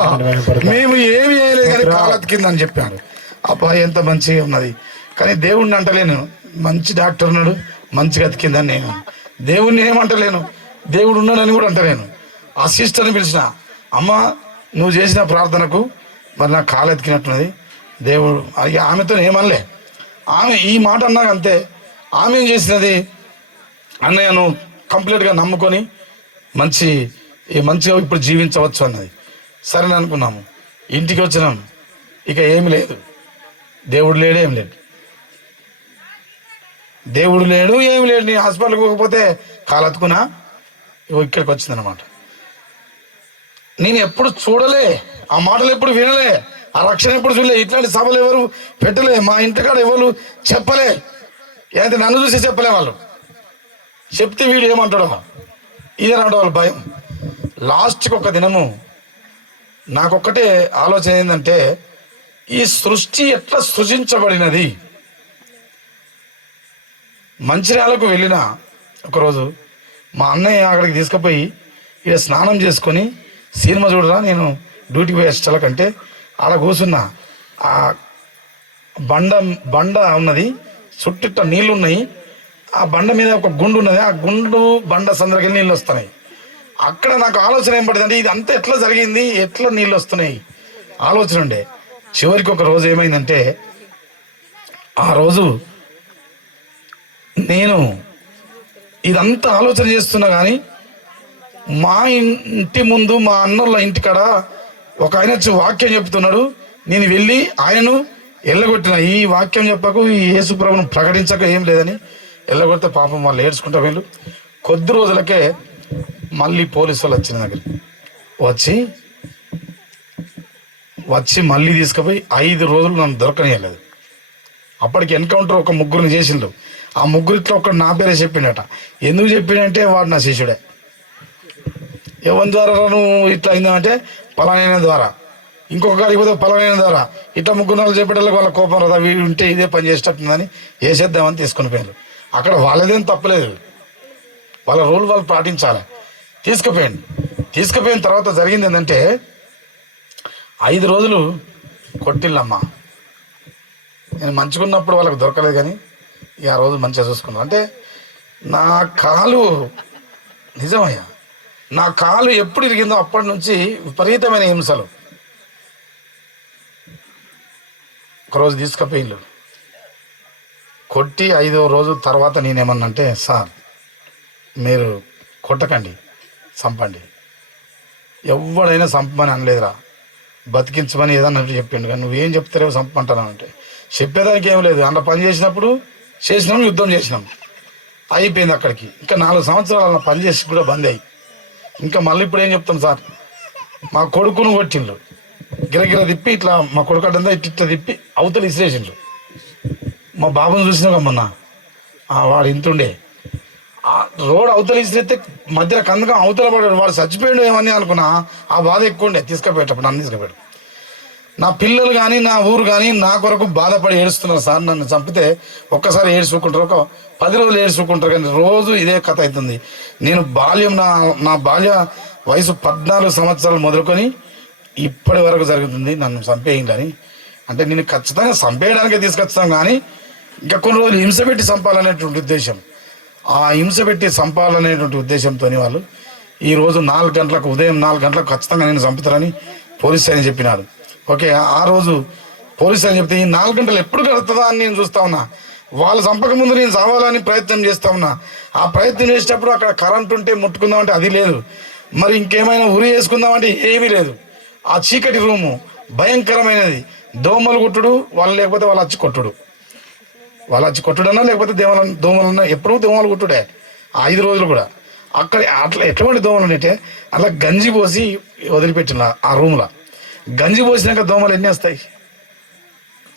మేము ఏమి చేయలేదు కానీ కాలు అతికింది అని చెప్పాను. అబ్బాయి ఎంత మంచిగా ఉన్నది, కానీ దేవుడిని అంటలేను, మంచి డాక్టర్ ఉన్నాడు, మంచిగా అతికిందని నేను దేవుణ్ణి ఏమంటలేను, దేవుడు ఉన్నాడని కూడా అంటలేను. ఆ సిస్టర్ని పిలిచిన, అమ్మ నువ్వు చేసిన ప్రార్థనకు మరి నాకు కాలు ఎత్తికినట్టున్నది దేవుడు. ఆమెతో ఏమనలే, ఆమె ఈ మాట అన్నాక అంతే. ఆమె ఏం చేసినది, అన్నయ్య నువ్వు కంప్లీట్గా నమ్ముకొని మంచిగా ఇప్పుడు జీవించవచ్చు అన్నది. సరే అనుకున్నాము. ఇంటికి వచ్చినాం, ఇక ఏమి లేదు, దేవుడు లేడు, ఏం లేదు, దేవుడు లేడు, ఏమి లేడు. నీ హాస్పిటల్కి పోకపోతే కాలు అతుకున్నా ఇక్కడికి వచ్చిందనమాట. నేను ఎప్పుడు చూడలే, ఆ మాటలు ఎప్పుడు వినలే, ఆ రక్షణ ఎప్పుడు చూడలే, ఇట్లాంటి సభలు ఎవరు పెట్టలే, మా ఇంటికాడ ఎవరు చెప్పలే, ఏదైతే నన్ను చూసి చెప్పలే. వాళ్ళు చెప్తే వీడు ఏమంటాడో ఇదేనంట వాళ్ళ భయం. లాస్ట్కి ఒక దినము నాకొక్కటే ఆలోచన ఏంటంటే, ఈ సృష్టి ఎట్లా సృజించబడినది. మంచిర్యాలకు వెళ్ళిన ఒకరోజు మా అన్నయ్య అక్కడికి తీసుకుపోయి ఇక స్నానం చేసుకొని సినిమా చూడరా, నేను డ్యూటీకి పోయే కంటే ఆడ కూర్చున్నా. ఆ బండ ఉన్నది, చుట్టిట్ట నీళ్ళు ఉన్నాయి, ఆ బండ మీద ఒక గుండు ఉన్నది, ఆ గుండు బండ సందరికి నీళ్ళు వస్తున్నాయి. అక్కడ నాకు ఆలోచన ఏం పడింది అంటే ఇది అంతా ఎట్లా జరిగింది, ఎట్లా నీళ్ళు వస్తున్నాయి ఆలోచన ఉండే. చివరికి ఒక రోజు ఏమైందంటే, ఆ రోజు నేను ఇదంతా ఆలోచన చేస్తున్నా కానీ మా ఇంటి ముందు మా అన్నోళ్ళ ఇంటికాడ ఒక ఆయన వచ్చి వాక్యం చెప్తున్నాడు. నేను వెళ్ళి ఆయనను ఎల్లగొట్టిన, ఈ వాక్యం చెప్పకు, ఈ యేసుప్రభును ప్రకటించక ఏం లేదని ఎల్లగొడితే పాపం వాళ్ళు ఏడ్చుకుంటా వీళ్ళు. కొద్ది రోజులకే మళ్ళీ పోలీసు వాళ్ళు వచ్చిన దగ్గర వచ్చి మళ్ళీ తీసుకుపోయి 5 రోజులు నన్ను దొరకనియలేదు. అప్పటికి ఎన్కౌంటర్ ఒక ముగ్గురిని చేసిండు. ఆ ముగ్గురిట్లో ఒకడు నా పేరే చెప్పిండట. ఎందుకు చెప్పిండంటే వాడు నా శిష్యుడే. ఎవరి ద్వారా నువ్వు ఇట్లా అయిందంటే పలానైన ద్వారా, ఇంకొక గారికి పోతే పలానైన ద్వారా, ఇట్లా 3-4 చెప్పేటలకు వాళ్ళ కోపం రాదా, వీడు ఉంటే ఇదే పని చేసేటట్టుందని వేసేద్దామని తీసుకుని పోయారు. అక్కడ వాళ్ళదేం తప్పలేదు, వాళ్ళ రూల్ వాళ్ళు పాటించాలి. తీసుకుపోయిన తర్వాత జరిగింది ఏంటంటే 5 రోజులు కొట్టిల్లమ్మా. నేను మంచిగా ఉన్నప్పుడు వాళ్ళకి దొరకలేదు కానీ ఆ రోజు మంచిగా చూసుకున్నాను. అంటే నా కాలు నిజమయ్యా, నా కాలు ఎప్పుడు ఇరిగిందో అప్పటి నుంచి విపరీతమైన హింసలు. ఒకరోజు తీసుకుపోయిళ్ళు కొట్టి 5వ రోజు తర్వాత నేనేమన్నంటే, సార్ మీరు కొట్టకండి, చంపండి, ఎవడైనా చంపమని అనలేదురా, బతికించమని ఏదన్నా చెప్పిండు. కానీ నువ్వేం చెప్తారేమో చంపమంటాను అంటే చెప్పేదానికి ఏం లేదు. అందులో పని చేసినప్పుడు చేసినాం, యుద్ధం చేసినాం, అయిపోయింది అక్కడికి. ఇంకా 4 సంవత్సరాలు పని చేసి కూడా బంద్ అయ్యి, ఇంకా మళ్ళీ ఇప్పుడు ఏం చెప్తాం సార్, మా కొడుకును కొట్టిండ్రు, గిరగిర తిప్పి ఇట్లా మా కొడుకు అడ్డంతా ఇట్లా తిప్పి అవతల ఇసిరేసిండ్రు. మా బాబుని చూసినా మొన్న వాడు ఇంతుండే, ఆ రోడ్ అవతల ఇసిరేస్తే మధ్యలో కందకం అవతల పడాడు, వాడు చచ్చిపోయాడు ఏమని అనుకున్నా. ఆ బాధ ఎక్కువ ఉండే తీసుకుపోయేటప్పుడు, నన్ను తీసుకుపోయాడు. నా పిల్లలు కానీ నా ఊరు కానీ నా కొరకు బాధపడి ఏడుస్తున్నారు సార్, నన్ను చంపితే ఒక్కసారి ఏడ్చుకుంటారు, ఒక 10 రోజులు ఏడ్చుకుంటారు, కానీ రోజు ఇదే కథ అవుతుంది. నేను బాల్యం నా బాల్య వయసు 14 సంవత్సరాలు మొదలుకొని ఇప్పటి వరకు జరుగుతుంది నన్ను చంపేయండి. అంటే నేను ఖచ్చితంగా చంపేయడానికే తీసుకొచ్చాం, కానీ ఇంకా కొన్ని రోజులు హింస పెట్టి చంపాలనేటువంటి ఉద్దేశం, ఆ హింస పెట్టి చంపాలనేటువంటి ఉద్దేశంతో వాళ్ళు ఈరోజు 4 గంటలకు, ఉదయం 4 గంటలకు ఖచ్చితంగా నేను చంపుతారని పోలీస్ ఆయన చెప్పినాడు. ఓకే, ఆ రోజు పోలీస్ ఆయన చెప్తే ఈ 4 గంటలు ఎప్పుడు గడుతుందా అని నేను చూస్తా ఉన్నా. వాళ్ళు చంపక ముందు నేను చావాలని ప్రయత్నం చేస్తా ఉన్నా. ఆ ప్రయత్నం చేసేటప్పుడు అక్కడ కరెంట్ ఉంటే ముట్టుకుందామంటే అది లేదు, మరి ఇంకేమైనా ఉరి వేసుకుందామంటే ఏమీ లేదు. ఆ చీకటి రూము భయంకరమైనది, దోమలు కొట్టుడు, వాళ్ళు లేకపోతే వాళ్ళు వచ్చి కొట్టుడు, కొట్టుడన్నా లేకపోతే దోమలన్నా, ఎప్పుడూ దోమలు కొట్టుడే. 5 రోజులు కూడా అక్కడ అట్లా ఎటువంటి దోమలు ఉన్నట్టే అలా గంజి పోసి వదిలిపెట్టిన ఆ రూమ్లో. గంజి పోసినాక దోమలు ఎన్ని వస్తాయి,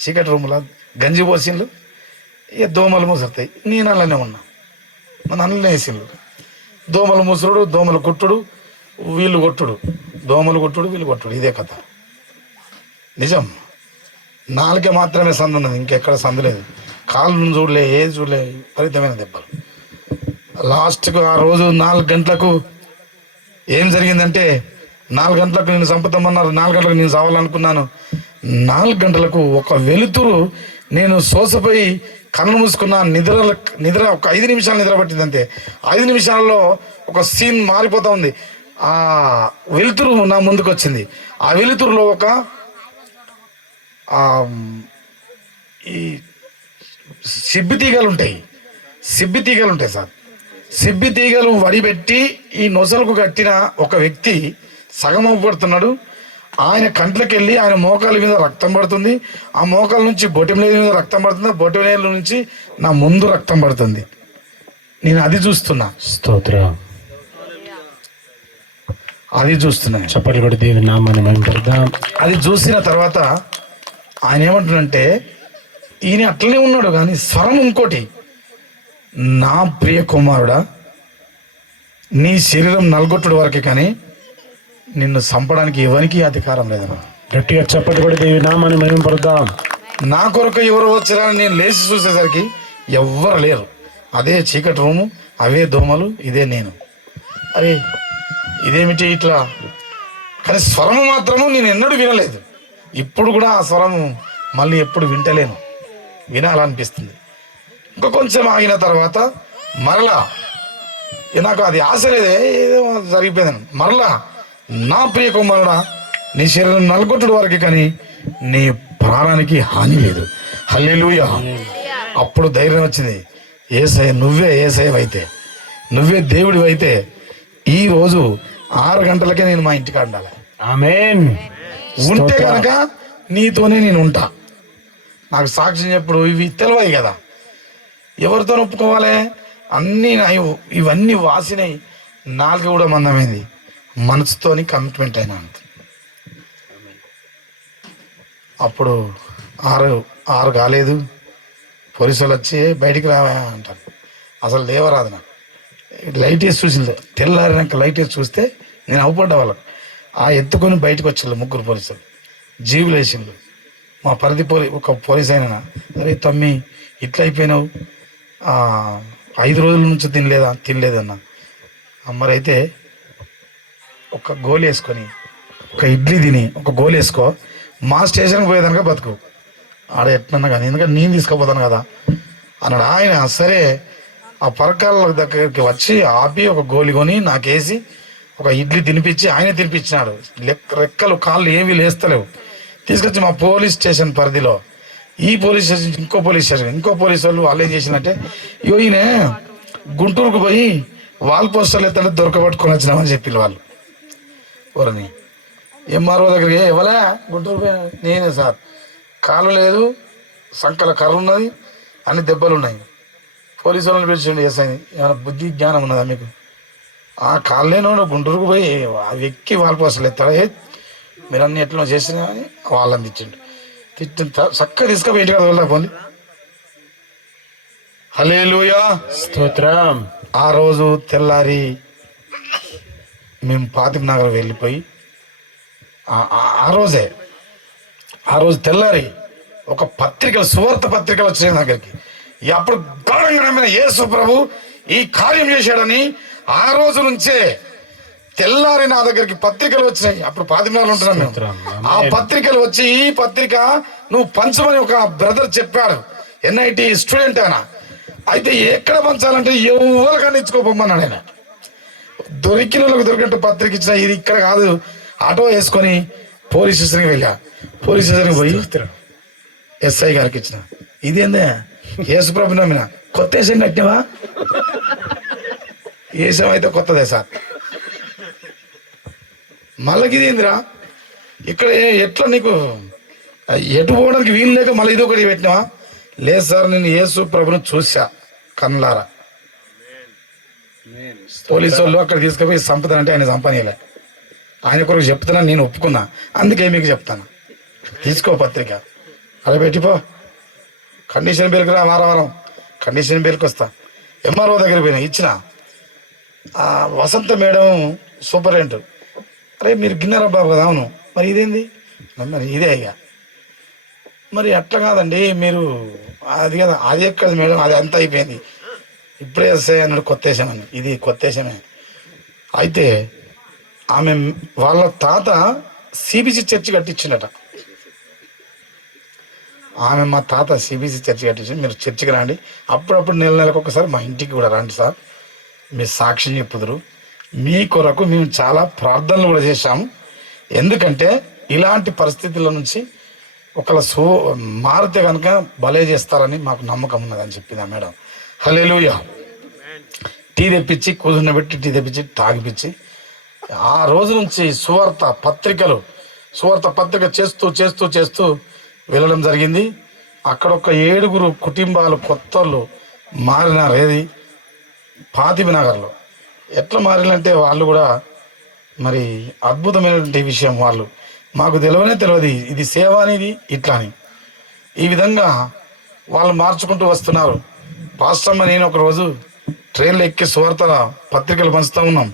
చీకటి రూమ్లో గంజి పోసిండ్రు, ఇక దోమలు ముసురుతాయి. నేను అలానే ఉన్నా, మన అందులోనే వేసిండ్రు. దోమలు ముసురుడు, దోమలు కుట్టుడు, వీళ్ళు కొట్టుడు, దోమలు కొట్టుడు, వీళ్ళు కొట్టుడు, ఇదే కథ. నిజం, 4 మాత్రమే సందు ఉన్నది, ఇంకెక్కడ సందు లేదు. కాళ్ళు చూడలే, ఏది చూడలే, విపరీతమైన దెబ్బలు. లాస్ట్కు ఆ రోజు 4 గంటలకు ఏం జరిగిందంటే, 4 గంటలకు నేను చంపుతామన్నారు, 4 గంటలకు నేను చావాలనుకున్నాను. 4 గంటలకు ఒక వెలుతురు, నేను సోసపోయి కన్ను మూసుకున్న నిద్ర ఒక 5 నిమిషాలు నిద్ర పట్టిందంతే. 5 నిమిషాల్లో ఒక సీన్ మారిపోతా ఉంది. ఆ వెలుతురు నా ముందుకు వచ్చింది. ఆ వెలుతురులో ఒక ఈ సిబ్బి తీగలు ఉంటాయి సార్. సిబ్బి తీగలు వడిపెట్టి ఈ నొసలకు కట్టిన ఒక వ్యక్తి సగం అవ్వబడుతున్నాడు. ఆయన కంట్లోకి వెళ్ళి ఆయన మోకాల మీద రక్తం పడుతుంది. ఆ మోకాల నుంచి బొటిమలేల మీద రక్తం పడుతుంది. ఆ బొటిమలేల నుంచి నా ముందు రక్తం పడుతుంది. నేను అది చూస్తున్నా. స్తోత్రం. అది చూస్తున్నా. చప్పట్లు కూడా దేవుని నామాన్ని మహిమపరుద్దాం. అది చూసిన తర్వాత ఆయన ఏమంటున్నంటే, ఈయన అట్లనే ఉన్నాడు కానీ స్వరం ఇంకోటి, నా ప్రియ కుమారుడా, నీ శరీరం నల్గొట్టుడు వరకే కానీ నిన్ను చంపడానికి ఎవరికి అధికారం లేదన్నా. గట్టిగా చప్పట్లు కూడా దేవుని నామాన్ని మహిమపరుద్దాం. నా కొరకు ఎవరు వచ్చారని నేను లేచి చూసేసరికి ఎవ్వరు లేరు. అదే చీకటి రూము, అవే దోమలు, ఇదే నేను. అరే ఇదేమిటి ఇట్లా, కానీ స్వరము మాత్రము నేను ఎన్నడూ వినలేదు. ఇప్పుడు కూడా ఆ స్వరము మళ్ళీ ఎప్పుడు వింటలేను, వినాలనిపిస్తుంది. ఇంకా కొంచెం ఆగిన తర్వాత మరలా నాకు అది ఆశ లేదే, ఏదో జరిగిపోయిందని మరలా నా ప్రియ కుమారుడా నీ శరీరం నలుగొట్టుడు వరకే కానీ నీ ప్రాణానికి హాని లేదు. హల్లెలూయా. అప్పుడు ధైర్యం వచ్చింది, యేసయ్య నువ్వే యేసయ్య అయితే, నువ్వే దేవుడివి అయితే ఈరోజు 6 గంటలకే నేను మా ఇంటికి ఉండాలి. ఆమేన్. ఉంటే కనుక నీతోనే నేను ఉంటా. నాకు సాక్ష్యం చెప్పుడు ఇవి తెలివాయి కదా, ఎవరితో ఒప్పుకోవాలి? అన్నీ ఇవన్నీ వాసినాయి, నాలుగు కూడా మందమైంది, మనసుతోని కమిట్మెంట్ అయినా. అప్పుడు 6 కాలేదు, పోలీసులు వచ్చి బయటికి రావా అంటారు. అసలు లేవరాదు నాకు. లైట్ వేసి చూసింది, తెల్లారినాక లైట్ వేసి చూస్తే నేను అవపడ్డా వాళ్ళకు. ఆ ఎత్తుకొని బయటకు వచ్చిండు 3 పోలీసులు, జీవులు వేసిండు. మా పరిధి ఒక పోలీస్ అయినా, అరే తమ్మి ఇట్లా అయిపోయినావు, 5 రోజుల నుంచి తినలేదన్నా. మరైతే ఒక గోలు వేసుకొని ఒక ఇడ్లీ తిని ఒక గోలు వేసుకో, మా స్టేషన్కి పోయేదానిక బతుకు, ఆడ ఎట్లన్నా కానీ, ఎందుకంటే నేను తీసుకుపోతాను కదా అన్నాడు ఆయన. సరే ఆ పరకాల దగ్గరికి వచ్చి ఆపి ఒక గోలి కొని నాకేసి ఒక ఇడ్లీ తినిపించి ఆయన తినిపించినాడు. రెక్కలు కాళ్ళు ఏమీ లేస్తలేవు. తీసుకొచ్చి మా పోలీస్ స్టేషన్ పరిధిలో, ఈ పోలీస్ స్టేషన్ ఇంకో పోలీస్ వాళ్ళు ఏం చేసినట్టే, ఈయన గుంటూరుకు పోయి వాల్ పోస్టర్లు ఎత్తంటే దొరకబట్టుకొని వచ్చినామని చెప్పిన వాళ్ళు. ఎవరని ఎంఆర్ఓ దగ్గరికి, ఎవరా గుంటూరు పోయినా? నేనే సార్, కాలు లేదు, సంకల కర్ర ఉన్నది, అన్ని దెబ్బలు ఉన్నాయి. పోలీసు వాళ్ళని పిలిచిండి, ఎస్ఐని, ఏమైనా బుద్ధి జ్ఞానం ఉన్నదా మీకు? ఆ కాళ్ళేనో గుంటూరుకు పోయి అవి ఎక్కి వాల్ పోస్టర్లు ఎత్తాడా, మీరు అన్ని ఎట్లా చేసినా అని వాళ్ళని తిట్టిండు. చక్కగా తీసుకుపోయి ఇంటికి వెళ్ళా పోండి. హల్లెలూయా, స్తోత్రం. ఆ రోజు తెల్లారి మేము ఫాతిమా నగర్ వెళ్ళిపోయి ఆ రోజు తెల్లారి ఒక పత్రికలు, సువార్త పత్రికలు వచ్చినాయి దగ్గరికి. అప్పుడు గాఢంగా నమ్మిన యేసు ప్రభు ఈ కార్యం చేశాడని ఆ రోజు నుంచే తెల్లారి నా దగ్గరికి పత్రికలు వచ్చినాయి. అప్పుడు ఫాతిమాలో ఉంటున్నాం మేము. ఆ పత్రికలు వచ్చి, ఈ పత్రిక నువ్వు పంచమని ఒక బ్రదర్ చెప్పాడు, NIT స్టూడెంట్ ఆయన. అయితే ఎక్కడ పంచాలంటే ఎవరికన్నా ఇచ్చుకోపోమన్నాడు ఆయన. దొరికిన వాళ్ళకి దొరికినట్టు పత్రిక ఇచ్చిన, ఇది ఇక్కడ కాదు, ఆటో వేసుకొని పోలీస్ స్టేషన్కి వెళ్ళా. పోలీస్ స్టేషన్కి పోయి SI గారికి ఇచ్చిన. ఇదేందే యేసుప్రభు నమ్మిన, కొత్త వేసం కట్టినవా? వేసం అయితే కొత్తదే సార్. మళ్ళీ ఇది ఏందిరా, ఇక్కడ ఎట్లా నీకు ఎటు పోవడానికి వీలు లేక మళ్ళీ ఇది ఒకటి పెట్టినావా? లేదు సార్, నేను యేసు ప్రభుని చూసా కన్నులారా. పోలీసు వాళ్ళు అక్కడ తీసుకుపోయి చంపుతానంటే ఆయన చంపనీయలే. ఆయన కొరకు చెప్తున్నా, నేను ఒప్పుకున్నా, అందుకే మీకు చెప్తాను. తీసుకో పత్రిక, అలా పెట్టిపో, కండిషన్ బెల్కి రా, వారం కండిషన్ బెల్కి వస్తా. MRO దగ్గర పోయినా, ఇచ్చిన. వసంత మేడం సూపరింటెండెంట్, అరే మీరు గిన్నెరా బాబు కదా? అవును. మరి ఇదేంది? మరి ఇదే అయ్యా. మరి అట్లా కాదండి మీరు, అది కదా, అది ఎక్కడ మేడం, అది అంతా అయిపోయింది, ఇప్పుడే వస్తాయి అన్నాడు. కొత్త వేసామని, ఇది కొత్త వేసామే. అయితే ఆమె వాళ్ళ తాత CBC చర్చి కట్టించిండట. మా తాత CBC చర్చి కట్టించి, మీరు చర్చికి రండి, అప్పుడప్పుడు నెలకు ఒకసారి మా ఇంటికి కూడా రండి సార్, మీ సాక్ష్యం చెప్పుదురు, మీ కొరకు మేము చాలా ప్రార్థనలు కూడా చేశాము. ఎందుకంటే ఇలాంటి పరిస్థితుల నుంచి ఒకళ్ళ మారితే కనుక భలే చేస్తారని మాకు నమ్మకం ఉన్నదని చెప్పింది ఆ మేడం. హల్లెలూయా. టీ తెప్పించి, కూర్చున్నబెట్టి టీ తెప్పించి తాగిపించి, ఆ రోజు నుంచి సువార్త పత్రిక చేస్తూ వెళ్ళడం జరిగింది. అక్కడ ఒక 7 కుటుంబాలు కొత్తలు మారినారు. ఏది ఫాతిమా నగర్లో. ఎట్లా మారినంటే వాళ్ళు కూడా మరి అద్భుతమైనటువంటి విషయం, వాళ్ళు మాకు తెలియదు ఇది సేవ అనేది ఇట్లా అని. ఈ విధంగా వాళ్ళు మార్చుకుంటూ వస్తున్నారు. పాస్టమ్మ నేను ఒక రోజు ట్రైన్లో ఎక్కి సువార్త పత్రికలు పంచుతూ ఉన్నాం.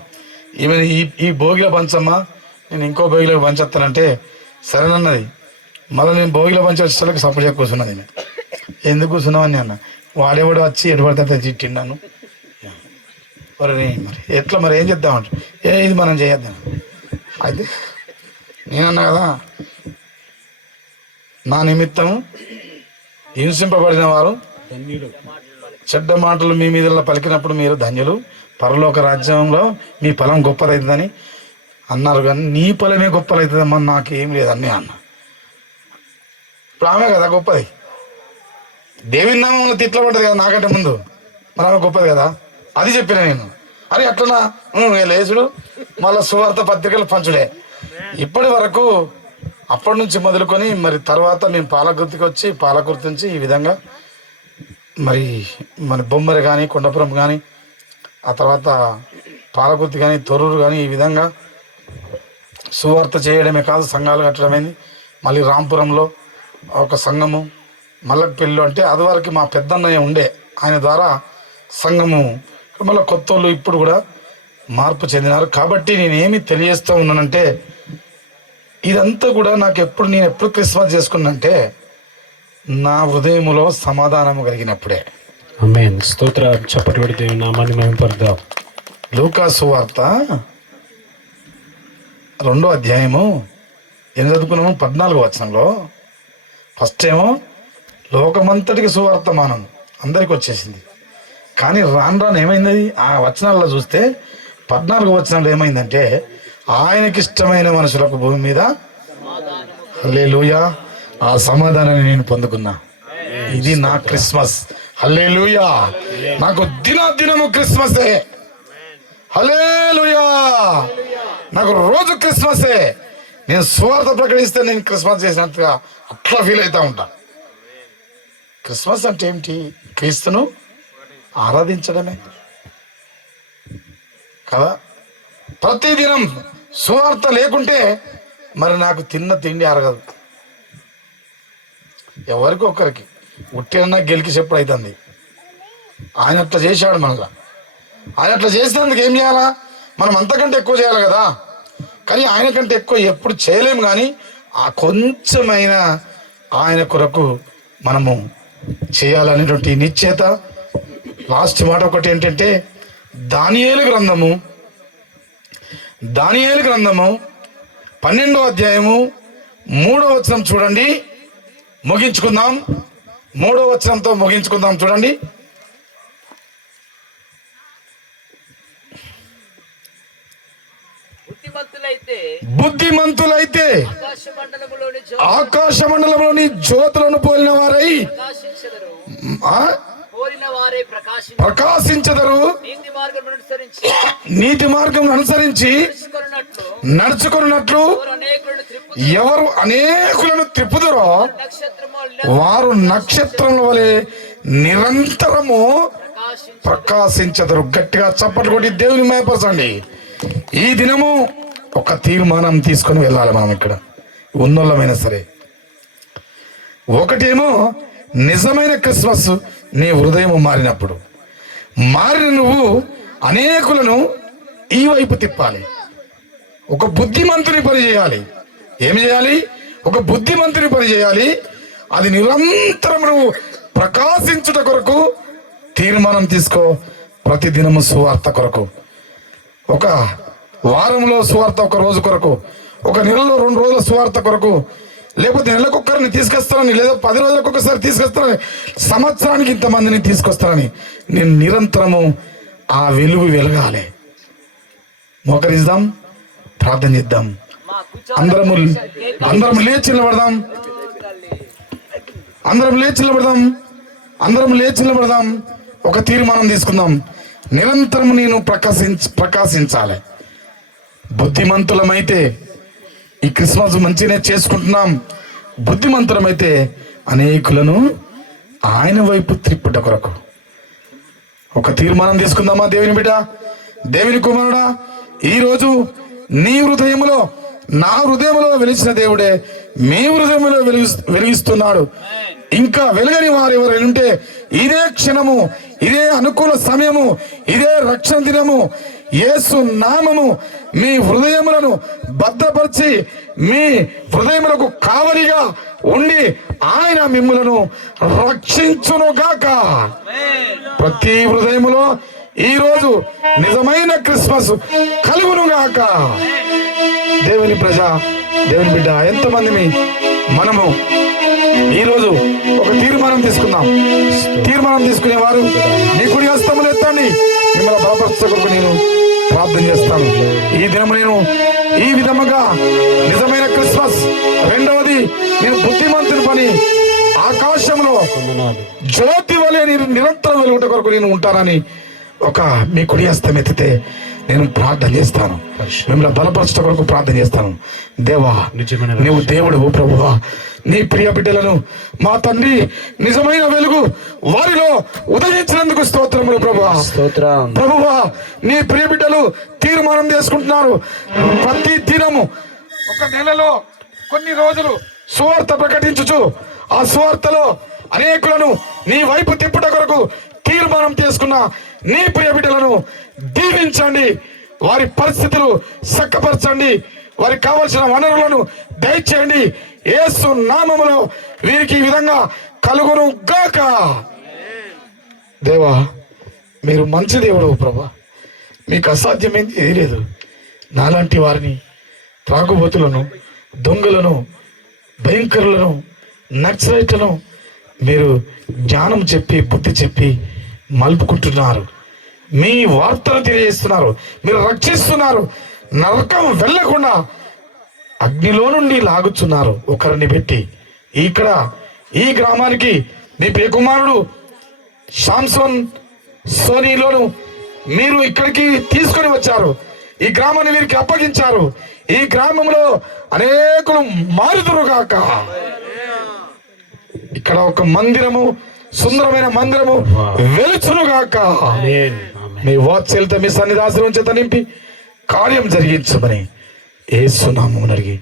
ఈమె ఈ భోగిలో పంచమ్మా, నేను ఇంకో భోగిలో పంచేస్తానంటే సరేనన్నది. మళ్ళీ నేను భోగిలో పంచి వచ్చేసరికి సపోర్ట్ చేసి కూర్చున్నది. నేను ఎందుకు కూర్చున్నామని అన్న, వాడేవాడు వచ్చి ఎటుపడితే తిట్టిండాను. మరి ఎట్లా, మరి ఏం చేద్దామంటే, ఇది మనం చేయొద్దాం. అయితే నేనన్నా కదా, నా నిమిత్తం హింసింపబడిన వారు చెడ్డ మాటలు మీ మీద పలికినప్పుడు మీరు ధన్యులు, పరలోక రాజ్యంలో మీ ఫలం గొప్పదవుతుందని అన్నారు. కానీ నీ ఫలమే గొప్పదవుతుందమ్మా, నాకేం లేదన్నీ అన్న. ఇప్పుడు ఆమె కదా గొప్పది, దేవుని నామంలో తిట్లబడ్డది కదా నాకంటే ముందు, మరి ఆమె గొప్పది కదా. అది చెప్పిన నేను. అని అట్లనా లేచుడు, మళ్ళీ సువార్త పత్రికలు పంచుడే. ఇప్పటి వరకు అప్పటి నుంచి మొదలుకొని మరి తర్వాత మేము పాలకుర్తికి వచ్చి పాలకుర్తి నుంచి ఈ విధంగా మరి మన బొమ్మరి కానీ కొండపురం కానీ ఆ తర్వాత పాలకుర్తి కానీ తొర్రూరు కానీ ఈ విధంగా సువార్త చేయడమే కాదు, సంఘాలు కట్టడమైంది. మళ్ళీ రాంపురంలో ఒక సంఘము, మల్లకపల్లిలో అంటే అది వరకు మా పెద్దన్నయ్య ఉండే, ఆయన ద్వారా సంఘము మళ్ళీ కొత్త వాళ్ళు ఇప్పుడు కూడా మార్పు చెందినారు. కాబట్టి నేనేమి తెలియజేస్తూ ఉన్నానంటే ఇదంతా కూడా నేను ఎప్పుడు క్రిస్మస్ చేసుకున్నంటే నా హృదయములో సమాధానము కలిగినప్పుడే. ఆమేన్. స్తోత్రం. చప్పట్లు కొట్టి దేవుని నామాన్ని మహిమపరుద్దాం. లూకా సువార్త 2వ అధ్యాయము ఏం చదువుకున్నాము? 14వ వచనంలో ఫస్ట్ ఏమో లోకమంతటికి సువార్తమానం అందరికి వచ్చేసింది. కానీ రాను ఏమైంది? ఆ వచనాల్లో చూస్తే 14వ వచనంలో ఏమైందంటే ఆయనకిష్టమైన మనుషులకు భూమి మీద హల్లెలూయా ఆ సమాధానాన్ని నేను పొందుకున్నా. ఇది నా క్రిస్మస్. హల్లెలూయా. నాకు దినము క్రిస్మసే. హల్లెలూయా. నాకు రోజు క్రిస్మసే. నేను సువార్త ప్రకటిస్తే నేను క్రిస్మస్ చేసినట్టుగా అట్లా ఫీల్ అవుతా ఉంటా. క్రిస్మస్ అంటే ఏమిటి? క్రీస్తును ఆరాధించడమే కదా. ప్రతిదినం సువార్త లేకుంటే మరి నాకు తిన్న తిండి అరగదు. ఎవరికి ఒక్కరికి ఉట్టిన గెలికి చెప్పుడు అవుతుంది. ఆయన అట్లా చేశాడు మనలా. ఆయన అట్లా చేసినందుకు ఏం చేయాలా? మనం అంతకంటే ఎక్కువ చేయాలి కదా. కానీ ఆయన కంటే ఎక్కువ ఎప్పుడు చేయలేము. కానీ ఆ కొంచెమైన ఆయన కొరకు మనము చేయాలనేటువంటి నిశ్చయత. లాస్ట్ మాట ఒకటి ఏంటంటే దానియేలు గ్రంథము 12వ అధ్యాయము 3వ వచనం చూడండి. ముగించుకుందాం. 3వ వచనంతో ముగించుకుందాం. చూడండి. బుద్ధిమంతులైతే ఆకాశ మండలంలోని జ్యోతులను పోలిన వారై ప్రకాశించదరు. నీతి మార్గం అనుసరించి నడుచుకున్నట్లు ఎవరు అనేకులను త్రిప్పుదరో వారు నక్షత్రముల వలె నిరంతరము ప్రకాశించదరు. గట్టిగా చప్పట్లు కొట్టి దేవుని మహిమపరచండి. ఈ దినము ఒక తీర్మానం తీసుకొని వెళ్ళాలి మనం. ఇక్కడ ఉన్నోళ్ళమైనా సరే ఒకటేమో నిజమైన క్రిస్మస్ నీ హృదయం మారినప్పుడు, మారిన నువ్వు అనేకులను ఈ వైపు తిప్పాలి. ఒక బుద్ధిమంతుని పని చేయాలి. ఏమి చేయాలి? ఒక బుద్ధిమంతుని పని చేయాలి. అది నిరంతరం నువ్వు ప్రకాశించుట కొరకు తీర్మానం తీసుకో. ప్రతిదినము సువార్త కొరకు, ఒక వారంలో సువార్త ఒక రోజు కొరకు, ఒక నెలలో 2 రోజుల సువార్త కొరకు, లేకపోతే నెలకొక్కరిని తీసుకొస్తానని, లేదా 10 రోజులకు ఒకసారి తీసుకొస్తానని, సంవత్సరానికి ఇంతమందిని తీసుకొస్తానని నేను నిరంతరము ఆ వెలుగు వెలగాలి. మోకరిద్దాం, ప్రార్థన చేద్దాం. అందరం లేచి నిలబడదాం. అందరం లేచి నిలబడదాం. ఒక తీర్మానం తీసుకుందాం. నిరంతరం నేను ప్రకాశించాలి. బుద్ధిమంతులమైతే ఈ క్రిస్మస్ మంచిగానే చేసుకుంటున్నాం. బుద్ధిమంతులమైతే అనేకులను ఆయన వైపు త్రిప్పుట కొరకు ఒక తీర్మానం తీసుకుందామా? దేవుని బిడ్డ, దేవుని కుమారుడా, ఈరోజు నీ హృదయములో, నా హృదయంలో వెలిసిన దేవుడే మీ హృదయంలో వెలిగిస్తున్నాడు. ఇంకా వెలుగని వారు ఎవరైనా ఉంటే ఇదే క్షణము, ఇదే అనుకూల సమయము, ఇదే రక్షణ దినము, యేసు నామము మీ హృదయములను భద్రపరిచి మీ హృదయములకు కావలిగా ఉండి ఆయన మిమ్ములను రక్షించునుగాక. ప్రతి హృదయములో ఈరోజు నిజమైన క్రిస్మస్ కలుగునుగాక. దేవుని ప్రజ, దేవుని బిడ్డ, ఎంతమంది మనము ఈరోజు ఒక తీర్మానం తీసుకుందాం. తీర్మానం తీసుకునేవారు నీ కుడి హస్తములు ఎత్తండి. మిమ్మల్ని బలపరచ కొరకు నేను ప్రార్థన చేస్తాను. ఈ దినము నేను ఈ విధముగా నిజమైన క్రిస్మస్. రెండవది, నేను బుద్ధిమంతుని పని ఆకాశంలో జ్యోతి వలె నేను నిరంతరం వెలుగుట కొరకు నేను ఉంటానని ఒక మీ కుడి హస్తం ఎత్తితే నేను ప్రార్థన చేస్తాను. మిమ్మల్ని బలపరచట కొరకు ప్రార్థన చేస్తాను. దేవా, నీవు దేవుడు ప్రభువా. నీ ప్రియ బిడ్డలను మా తండ్రి నిజమైన వెలుగు వారిలో ఉదయించినందుకు స్తోత్రములు ప్రభువా. ప్రభువా, నీ ప్రియ బిడ్డలు తీర్మానం చేసుకుంటున్నారు. ప్రతి దినము ఒక నెలలో కొన్ని రోజులు సువార్త ప్రకటించుచు ఆ సువార్తలో అనేకులను నీ వైపు తిప్పుట కొరకు తీర్మానం చేసుకున్న నీ ప్రియ బిడ్డలను దీవించండి. వారి పరిస్థితులు చక్కపరచండి. వారికి కావలసిన వనరులను దయచేయండి. యేసు నామములో వీరికి ఈ విధంగా కలుగును గాక. దేవా, మీరు మంచి దేవుడు ప్రభా. మీకు అసాధ్యమైంది ఏది లేదు. నాలాంటి వారిని, త్రాగుబోతులను, దొంగలను, భయంకరులను, నక్సలైట్లను మీరు జ్ఞానం చెప్పి బుద్ధి చెప్పి మలుపుకుంటున్నారు. మీ వార్తను తెలియజేస్తున్నారు. మీరు రక్షిస్తున్నారు. నరకం వెళ్ళకుండా అగ్నిలో నుండి లాగుచున్నారు ఒకరిని పెట్టి. ఇక్కడ ఈ గ్రామానికి మీ ప్రియకుమారుడు శాంసన్ సోనీలోను మీరు ఇక్కడికి తీసుకొని వచ్చారు. ఈ గ్రామాన్ని వీరికి అప్పగించారు. ఈ గ్రామంలో అనేకులు మారుదురుగాక. ఇక్కడ ఒక మందిరము, సుందరమైన మందిరము వెలుచునుగాక. మీ వాత్సల్యత మీ సన్నిధానం చేత నింపి కార్యం జరిగించమని యేసు నామమున అడిగి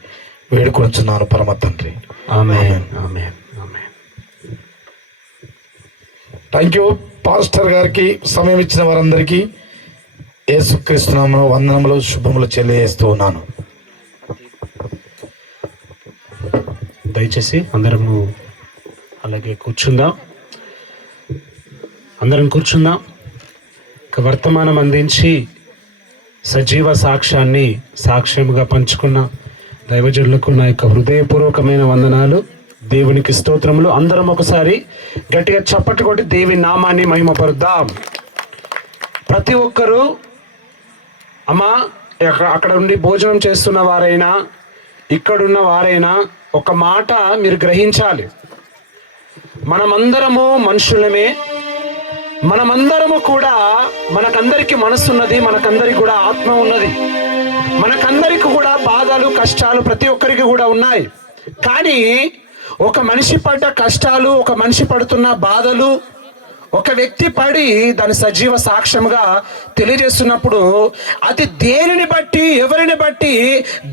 వేడుకొనుచున్నాను పరమ తండ్రి. ఆమేన్, ఆమేన్, ఆమేన్. థ్యాంక్ యూ పాస్టర్ గారికి, సమయం ఇచ్చిన వారందరికీ యేసుక్రీస్తు నామములో వందనములు, శుభములు తెలియజేస్తూ ఉన్నాను. దయచేసి అందరము అలాగే కూర్చుందాం. అందరం కూర్చుందాం. ఇక వర్తమానం అందించి సజీవ సాక్ష్యాన్ని సాక్ష్యముగా పంచుకున్న దైవజనులకు నా యొక్క హృదయపూర్వకమైన వందనాలు, దేవునికి స్తోత్రములు. అందరం ఒకసారి గట్టిగా చప్పట్లు కొట్టి దేవుని నామాన్ని మహిమపరుద్దాం. ప్రతి ఒక్కరూ అమ్మా, అక్కడ ఉండి భోజనం చేస్తున్న వారైనా ఇక్కడున్న వారైనా ఒక మాట మీరు గ్రహించాలి. మనమందరము మనుషులమే. మనమందరము కూడా, మనకందరికి మనసు ఉన్నది, మనకందరికి కూడా ఆత్మ ఉన్నది, మనకందరికి కూడా బాధలు కష్టాలు ప్రతి ఒక్కరికి కూడా ఉన్నాయి. కానీ ఒక మనిషి పడ్డ కష్టాలు, ఒక మనిషి పడుతున్న బాధలు ఒక వ్యక్తి పడి దాని సజీవ సాక్ష్యంగా తెలియజేస్తున్నప్పుడు అది దేనిని బట్టి, ఎవరిని బట్టి,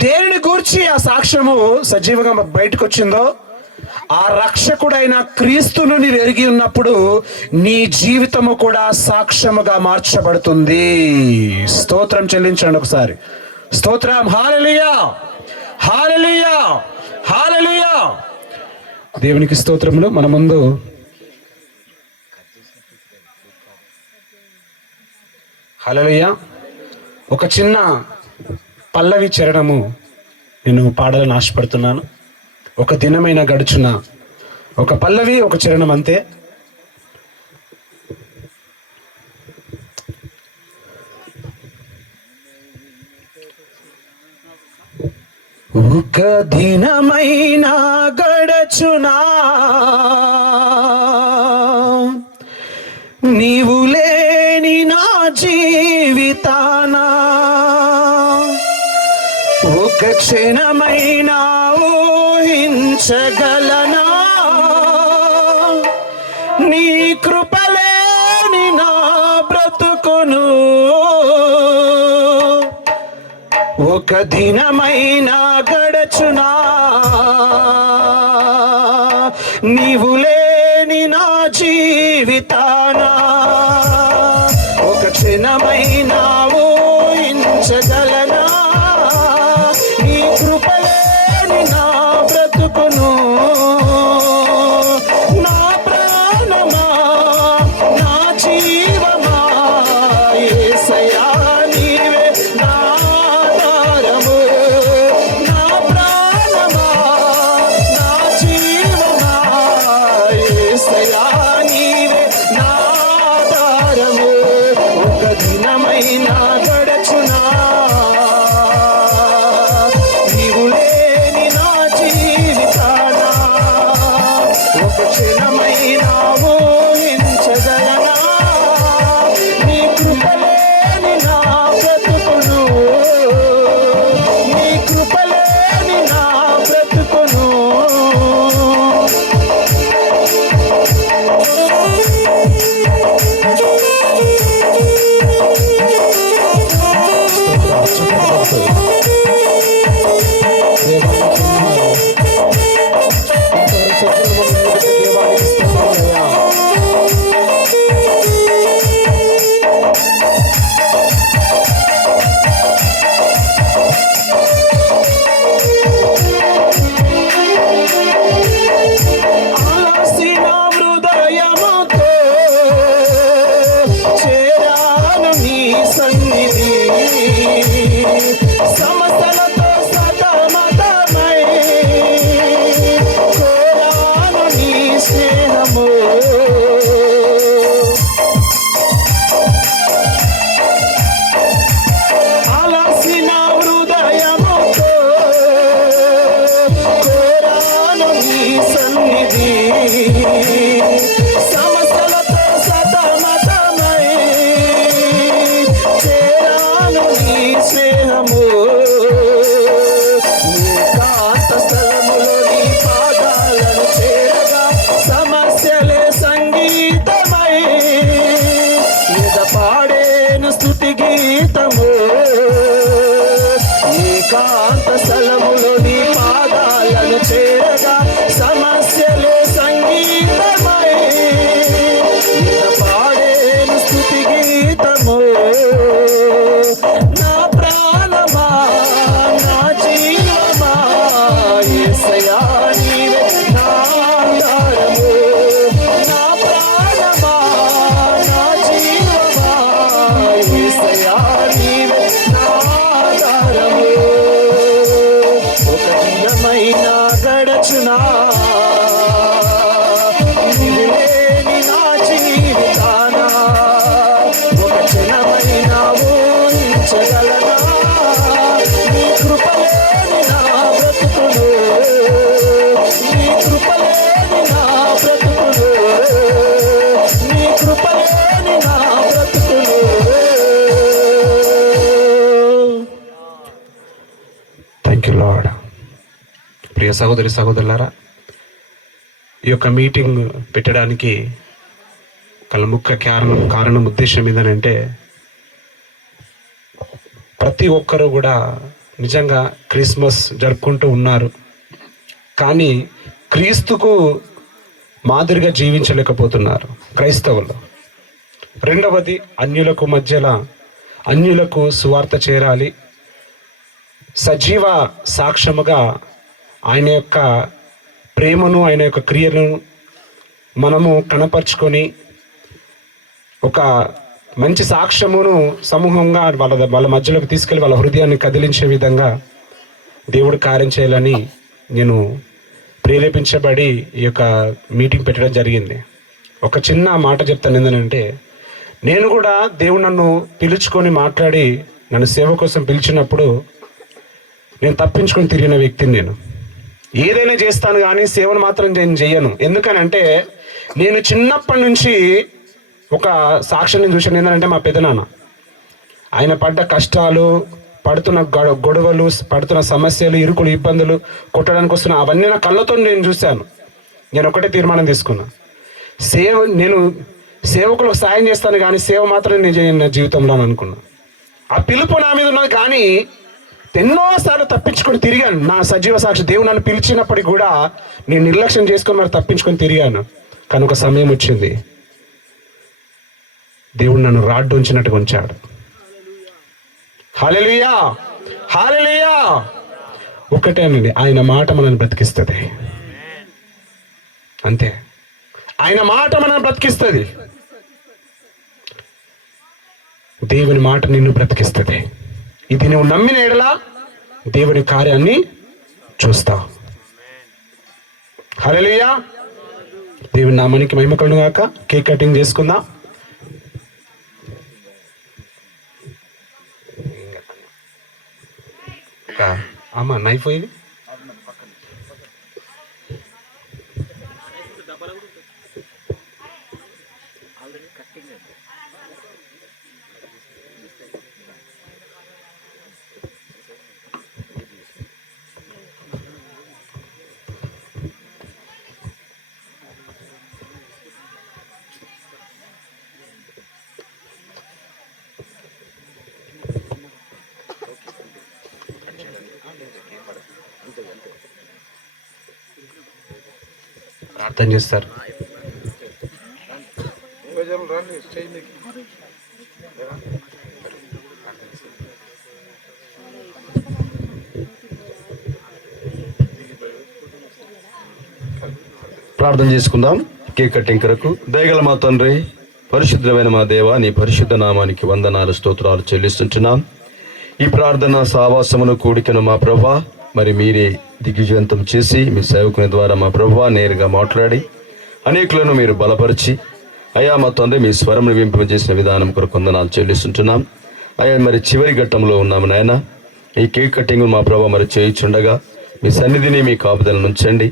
దేనిని గూర్చి ఆ సాక్ష్యము సజీవంగా బయటకు వచ్చిందో ఆ రక్షకుడైన క్రీస్తును నీవు ఎరిగి ఉన్నప్పుడు నీ జీవితము కూడా సాక్ష్యముగా మార్చబడుతుంది. స్తోత్రం చెల్లించండి ఒకసారి. స్తోత్రం. హల్లెలూయా, హల్లెలూయా, హల్లెలూయా. దేవునికి స్తోత్రములు. మన ముందు హల్లెలూయా ఒక చిన్న పల్లవి చరణము నేను పాడాలని ఆశపడుతున్నాను. ఒక దినమైన గడుచున ఒక పల్లవి, ఒక చరణం అంతే. ఒక దినమైన గడచునా నీవు లేని నా జీవితానా, ఒక క్షణమైనా ఊహించగలనా నీ కృపలేని నా బ్రతుకును, ఒక దినమైనా గడచునా నీవు లేని నా జీవితానా, ఒక క్షణమైనా ఊహించగలనా నీ కృపలేని నా బ్రతుకును. నా ప్రాణమా, నా జీవమా, యేసయ్యా నీవే నా ఆధారము. నా ప్రాణమా, నా జీవమా, దినమైనా గడచునా నీవు లేని నా జీవితాన ఒక క్షణమైనా ఊహించగలనా నీ కృపలేని నా బ్రతుకును నీ కృపలేని నా బ్రతుకును ఆసిన హృదయముతో చేరాను నీ సన్నిధి సమస్తలతో సతమతమై కోరాను నీ స్నేహము ఆలసిన హృదయముతో కోరాను నీ సన్నిధి సమస్తలతో సతమతమై చేరాను నీ స్నేహము ఏకాంత స్థలములో నీ పాదాలను చేరగా సమస్యలే సంగీతమై ఎద పాడేను స్తుతి గీతము ఏకాంత స్థలములో నీ పాదాలను చేరగా సమస్యలే సంగీతమై ఎద పాడేను స్తుతి గీతము నా ప్రాణమా నా జీవమా యేసయ్యా నీవే నా ఆధారము నా ప్రాణమా నా జీవమా యేసయ్యా నీవే నా ఆధారము ఒక దినమైనా గడచునా నీవు లేని నా జీవితాన ఒక క్షణమైనా ఊహించగలనా నీ కృపలేని నా బ్రతుకును నీ కృపలేని నా బ్రతుకును నీ కృపలేని నా బ్రతుకును థ్యాంక్ యూ లార్డ్. ప్రియ సహోదరి సహోదరులారా, ఈ యొక్క మీటింగ్ పెట్టడానికి గల ముఖ్య కారణం ఉద్దేశం ఏంటంటే ప్రతి ఒక్కరూ కూడా నిజంగా క్రిస్మస్ జరుపుకుంటూ ఉన్నారు, కానీ క్రీస్తుకు మాదిరిగా జీవించలేకపోతున్నారు క్రైస్తవులు. రెండవది, అన్యులకు సువార్త చేరాలి, సజీవ సాక్ష్యముగా ఆయన యొక్క ప్రేమను ఆయన యొక్క క్రియను మనము కనపరుచుకొని ఒక మంచి సాక్ష్యమును సమూహంగా వాళ్ళ మధ్యలోకి తీసుకెళ్ళి వాళ్ళ హృదయాన్ని కదిలించే విధంగా దేవుడు కార్యం చేయాలని నేను ప్రేరేపించబడి ఈ యొక్క మీటింగ్ పెట్టడం జరిగింది. ఒక చిన్న మాట చెప్తాను ఏంటంటే, నేను కూడా దేవుడు నన్ను పిలుచుకొని మాట్లాడి నన్ను సేవ కోసం పిలిచినప్పుడు నేను తప్పించుకొని తిరిగిన వ్యక్తిని. నేను ఏదైనా చేస్తాను కానీ సేవను మాత్రం నేను చెయ్యను. ఎందుకనంటే నేను చిన్నప్పటి నుంచి ఒక సాక్ష్యం నేను చూశాను. ఏంటంటే మా పెదనాన్న ఆయన పడ్డ కష్టాలు, పడుతున్న గొడవలు, పడుతున్న సమస్యలు, ఇరుకులు, ఇబ్బందులు, కొట్టడానికి వస్తున్న అవన్నీ నా కళ్ళతో నేను చూశాను. నేను ఒకటే తీర్మానం తీసుకున్నా, నేను సేవకులకు సాయం చేస్తాను కానీ సేవ మాత్రం నేను చేయను నా జీవితంలో అనుకున్నా. ఆ పిలుపు నా మీద ఉన్నది, కానీ ఎన్నోసార్లు తప్పించుకొని తిరిగాను. నా సజీవ సాక్షి దేవుడు నన్ను పిలిచినప్పటికి కూడా నేను నిర్లక్ష్యం చేసుకొని మరి తప్పించుకొని తిరిగాను. కానీ ఒక సమయం వచ్చింది, దేవుడు నన్ను రాడ్డు ఉంచినట్టుగా ఉంచాడు. హల్లెలూయా, హల్లెలూయా. ఒకటేనండి, ఆయన మాట మనల్ని బ్రతికిస్తుంది. అంతే, ఆయన మాట మనల్ని బ్రతికిస్తుంది. దేవుని మాట నిన్ను బ్రతికిస్తుంది. ఇది నువ్వు నమ్మిన ఎడలా దేవుని కార్యాన్ని చూస్తావు. హల్లెలూయా. దేవుని నామానికి మహిమ కలుగును గాక. కేక్ కటింగ్ చేసుకుందాం. అమ్మా నైఫ్ ఇది ప్రార్థన చేస్తారు. ప్రార్థన చేసుకుందాం. కేక్ కటింగ్ కొరకు దయగల మా తండ్రి, పరిశుద్ధమైన మా దేవ, నీ పరిశుద్ధ నామానికి వందనాలు స్తోత్రాలు చెల్లిస్తుంటున్నాం. ఈ ప్రార్థన సావాసమును కూడికను మా ప్రభా మరి మీరే దిగ్విజయంతం చేసి మీ సేవకుని ద్వారా మా ప్రభా నేరుగా మాట్లాడి అనేకులను మీరు బలపరిచి అయా మా తండ్రి మీ స్వరమును వింపించేసిన విధానం కొరకు వందనాలు చెల్లిస్తుంటున్నాం. అయ్యా మరి చివరి ఘట్టంలో ఉన్నాము నాయన. ఈ కేక్ కటింగ్ మా ప్రభా మరి చేయుచుండగా మీ సన్నిధిని మీ కాపుదలను ఉంచండి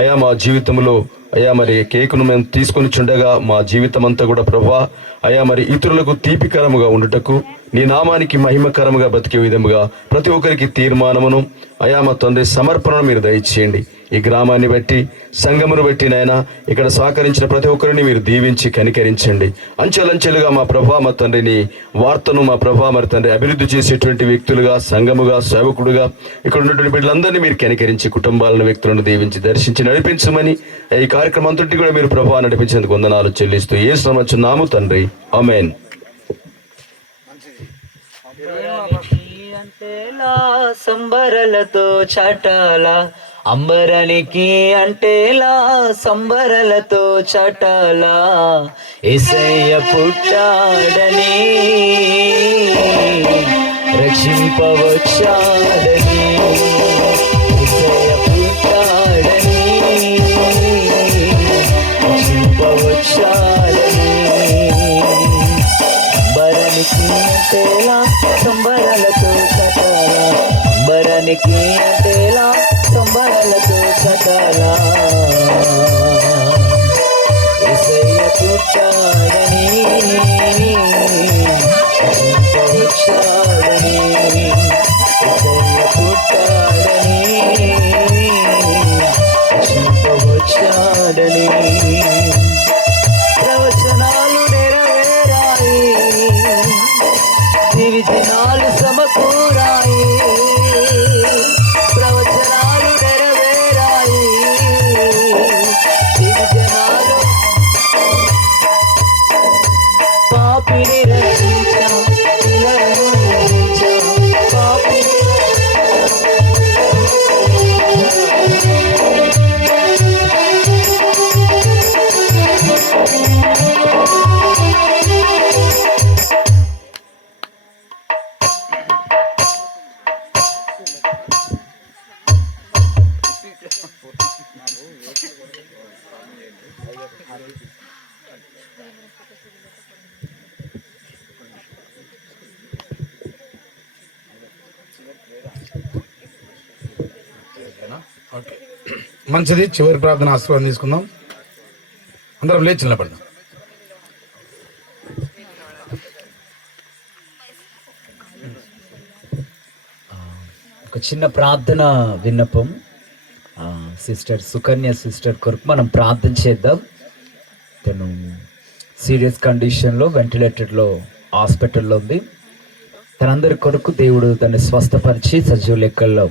అయా. మా జీవితంలో అయా మరి కేకును మేము తీసుకొని చుండగా మా జీవితం అంతా కూడా ప్రభా అయా మరి ఇతరులకు తీపికరముగా ఉండుటకు నీ నామానికి మహిమకరముగా బ్రతికే విధముగా ప్రతి ఒక్కరికి తీర్మానమును అయా మా తండ్రి సమర్పణను మీరు దయచేయండి. ఈ గ్రామాన్ని బట్టి సంఘమును బట్టి నాయన ఇక్కడ సహకరించిన ప్రతి ఒక్కరిని మీరు దీవించి కనికరించండి. అంచెలంచెలుగా మా ప్రభా మా తండ్రిని వార్తను మా ప్రభా మరి తండ్రి అభివృద్ధి చేసేటువంటి వ్యక్తులుగా సంఘముగా సేవకుడుగా ఇక్కడ ఉన్నటువంటి బిడ్డలందరినీ మీరు కనికరించి కుటుంబాలను వ్యక్తులను దీవించి దర్శించి నడిపించమని ఈ కార్యక్రమం అంతటి కూడా మీరు ప్రభా నడిపించేందుకు వందనాలు చెల్లిస్తూ యేసు నామమున నాము తండ్రి, ఆమేన్. అంటేలా సంబరలతో చాటాల అంబరానికి అంటేలా సంబరలతో చాటాల యేసయ్య పుట్టాడని రక్షింపవచ్చాడని యేసయ్య పుట్టాడని రక్షింపవచ్చాడని అంబరానికి అంటేలా సంబరాలతో చాటాల అంబరానికి అంటేలా సంబరాలతో చాటాల యేసయ్య పుట్టాడని రక్షింపవచ్చాడని యేసయ్య పుట్టాడని రక్షింపవచ్చాడని ప్రవచనాలు నెరవేరాయి, దివి జనాలు సమకూరాయి. ప్రవచనాలు నెరవేరాయి, దివి జనాలు పాపిని రక్షించా పిల్లలను రక్షించా పాపిని మంచిది. చివరి ప్రార్థన ఆశీర్వాదం తీసుకుందాం. అందరం లేచి నిలబడదాం. ఒక చిన్న ప్రార్థన విన్నపం సిస్టర్ సుకన్య సిస్టర్ కొరకు మనం ప్రార్థన చేద్దాం. తను సీరియస్ కండిషన్లో వెంటిలేటర్లో హాస్పిటల్లో ఉంది. తనందరి కొరకు దేవుడు తను స్వస్థపరిచి సజీవ లెక్కల్లో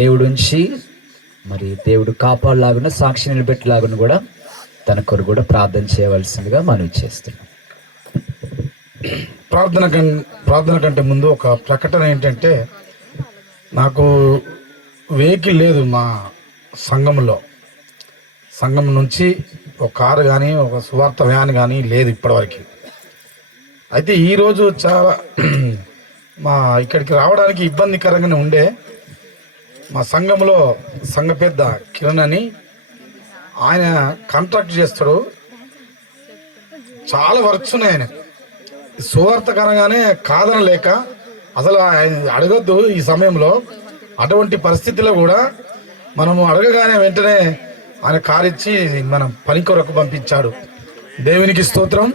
దేవుడు ఉంచి మరి దేవుడు కాపాడలాగున సాక్షి నిలబెట్టలాగున కూడా తన కొరకు కూడా ప్రార్థన చేయవలసిందిగా మనం చేస్తున్నాం. ప్రార్థన కంటే ముందు ఒక ప్రకటన ఏంటంటే, నాకు వెహికల్ లేదు మా సంఘం నుంచి ఒక కారు కానీ ఒక సువార్త వ్యాన్ కానీ లేదు ఇప్పటివరకు. అయితే ఈరోజు చాలా మా ఇక్కడికి రావడానికి ఇబ్బందికరంగానే ఉండే. మా సంఘంలో సంఘ పెద్ద కిరణ్ అని ఆయన కాంట్రాక్ట్ చేస్తాడు. చాలా వర్క్స్ ఉన్నాయి ఆయన. సువార్త కనగానే కాదనలేక అసలు ఆయన అడగద్దు ఈ సమయంలో అటువంటి పరిస్థితిలో కూడా మనము అడగగానే వెంటనే ఆయన కారిచ్చి మన పని కొరకు పంపించాడు. దేవునికి స్తోత్రం.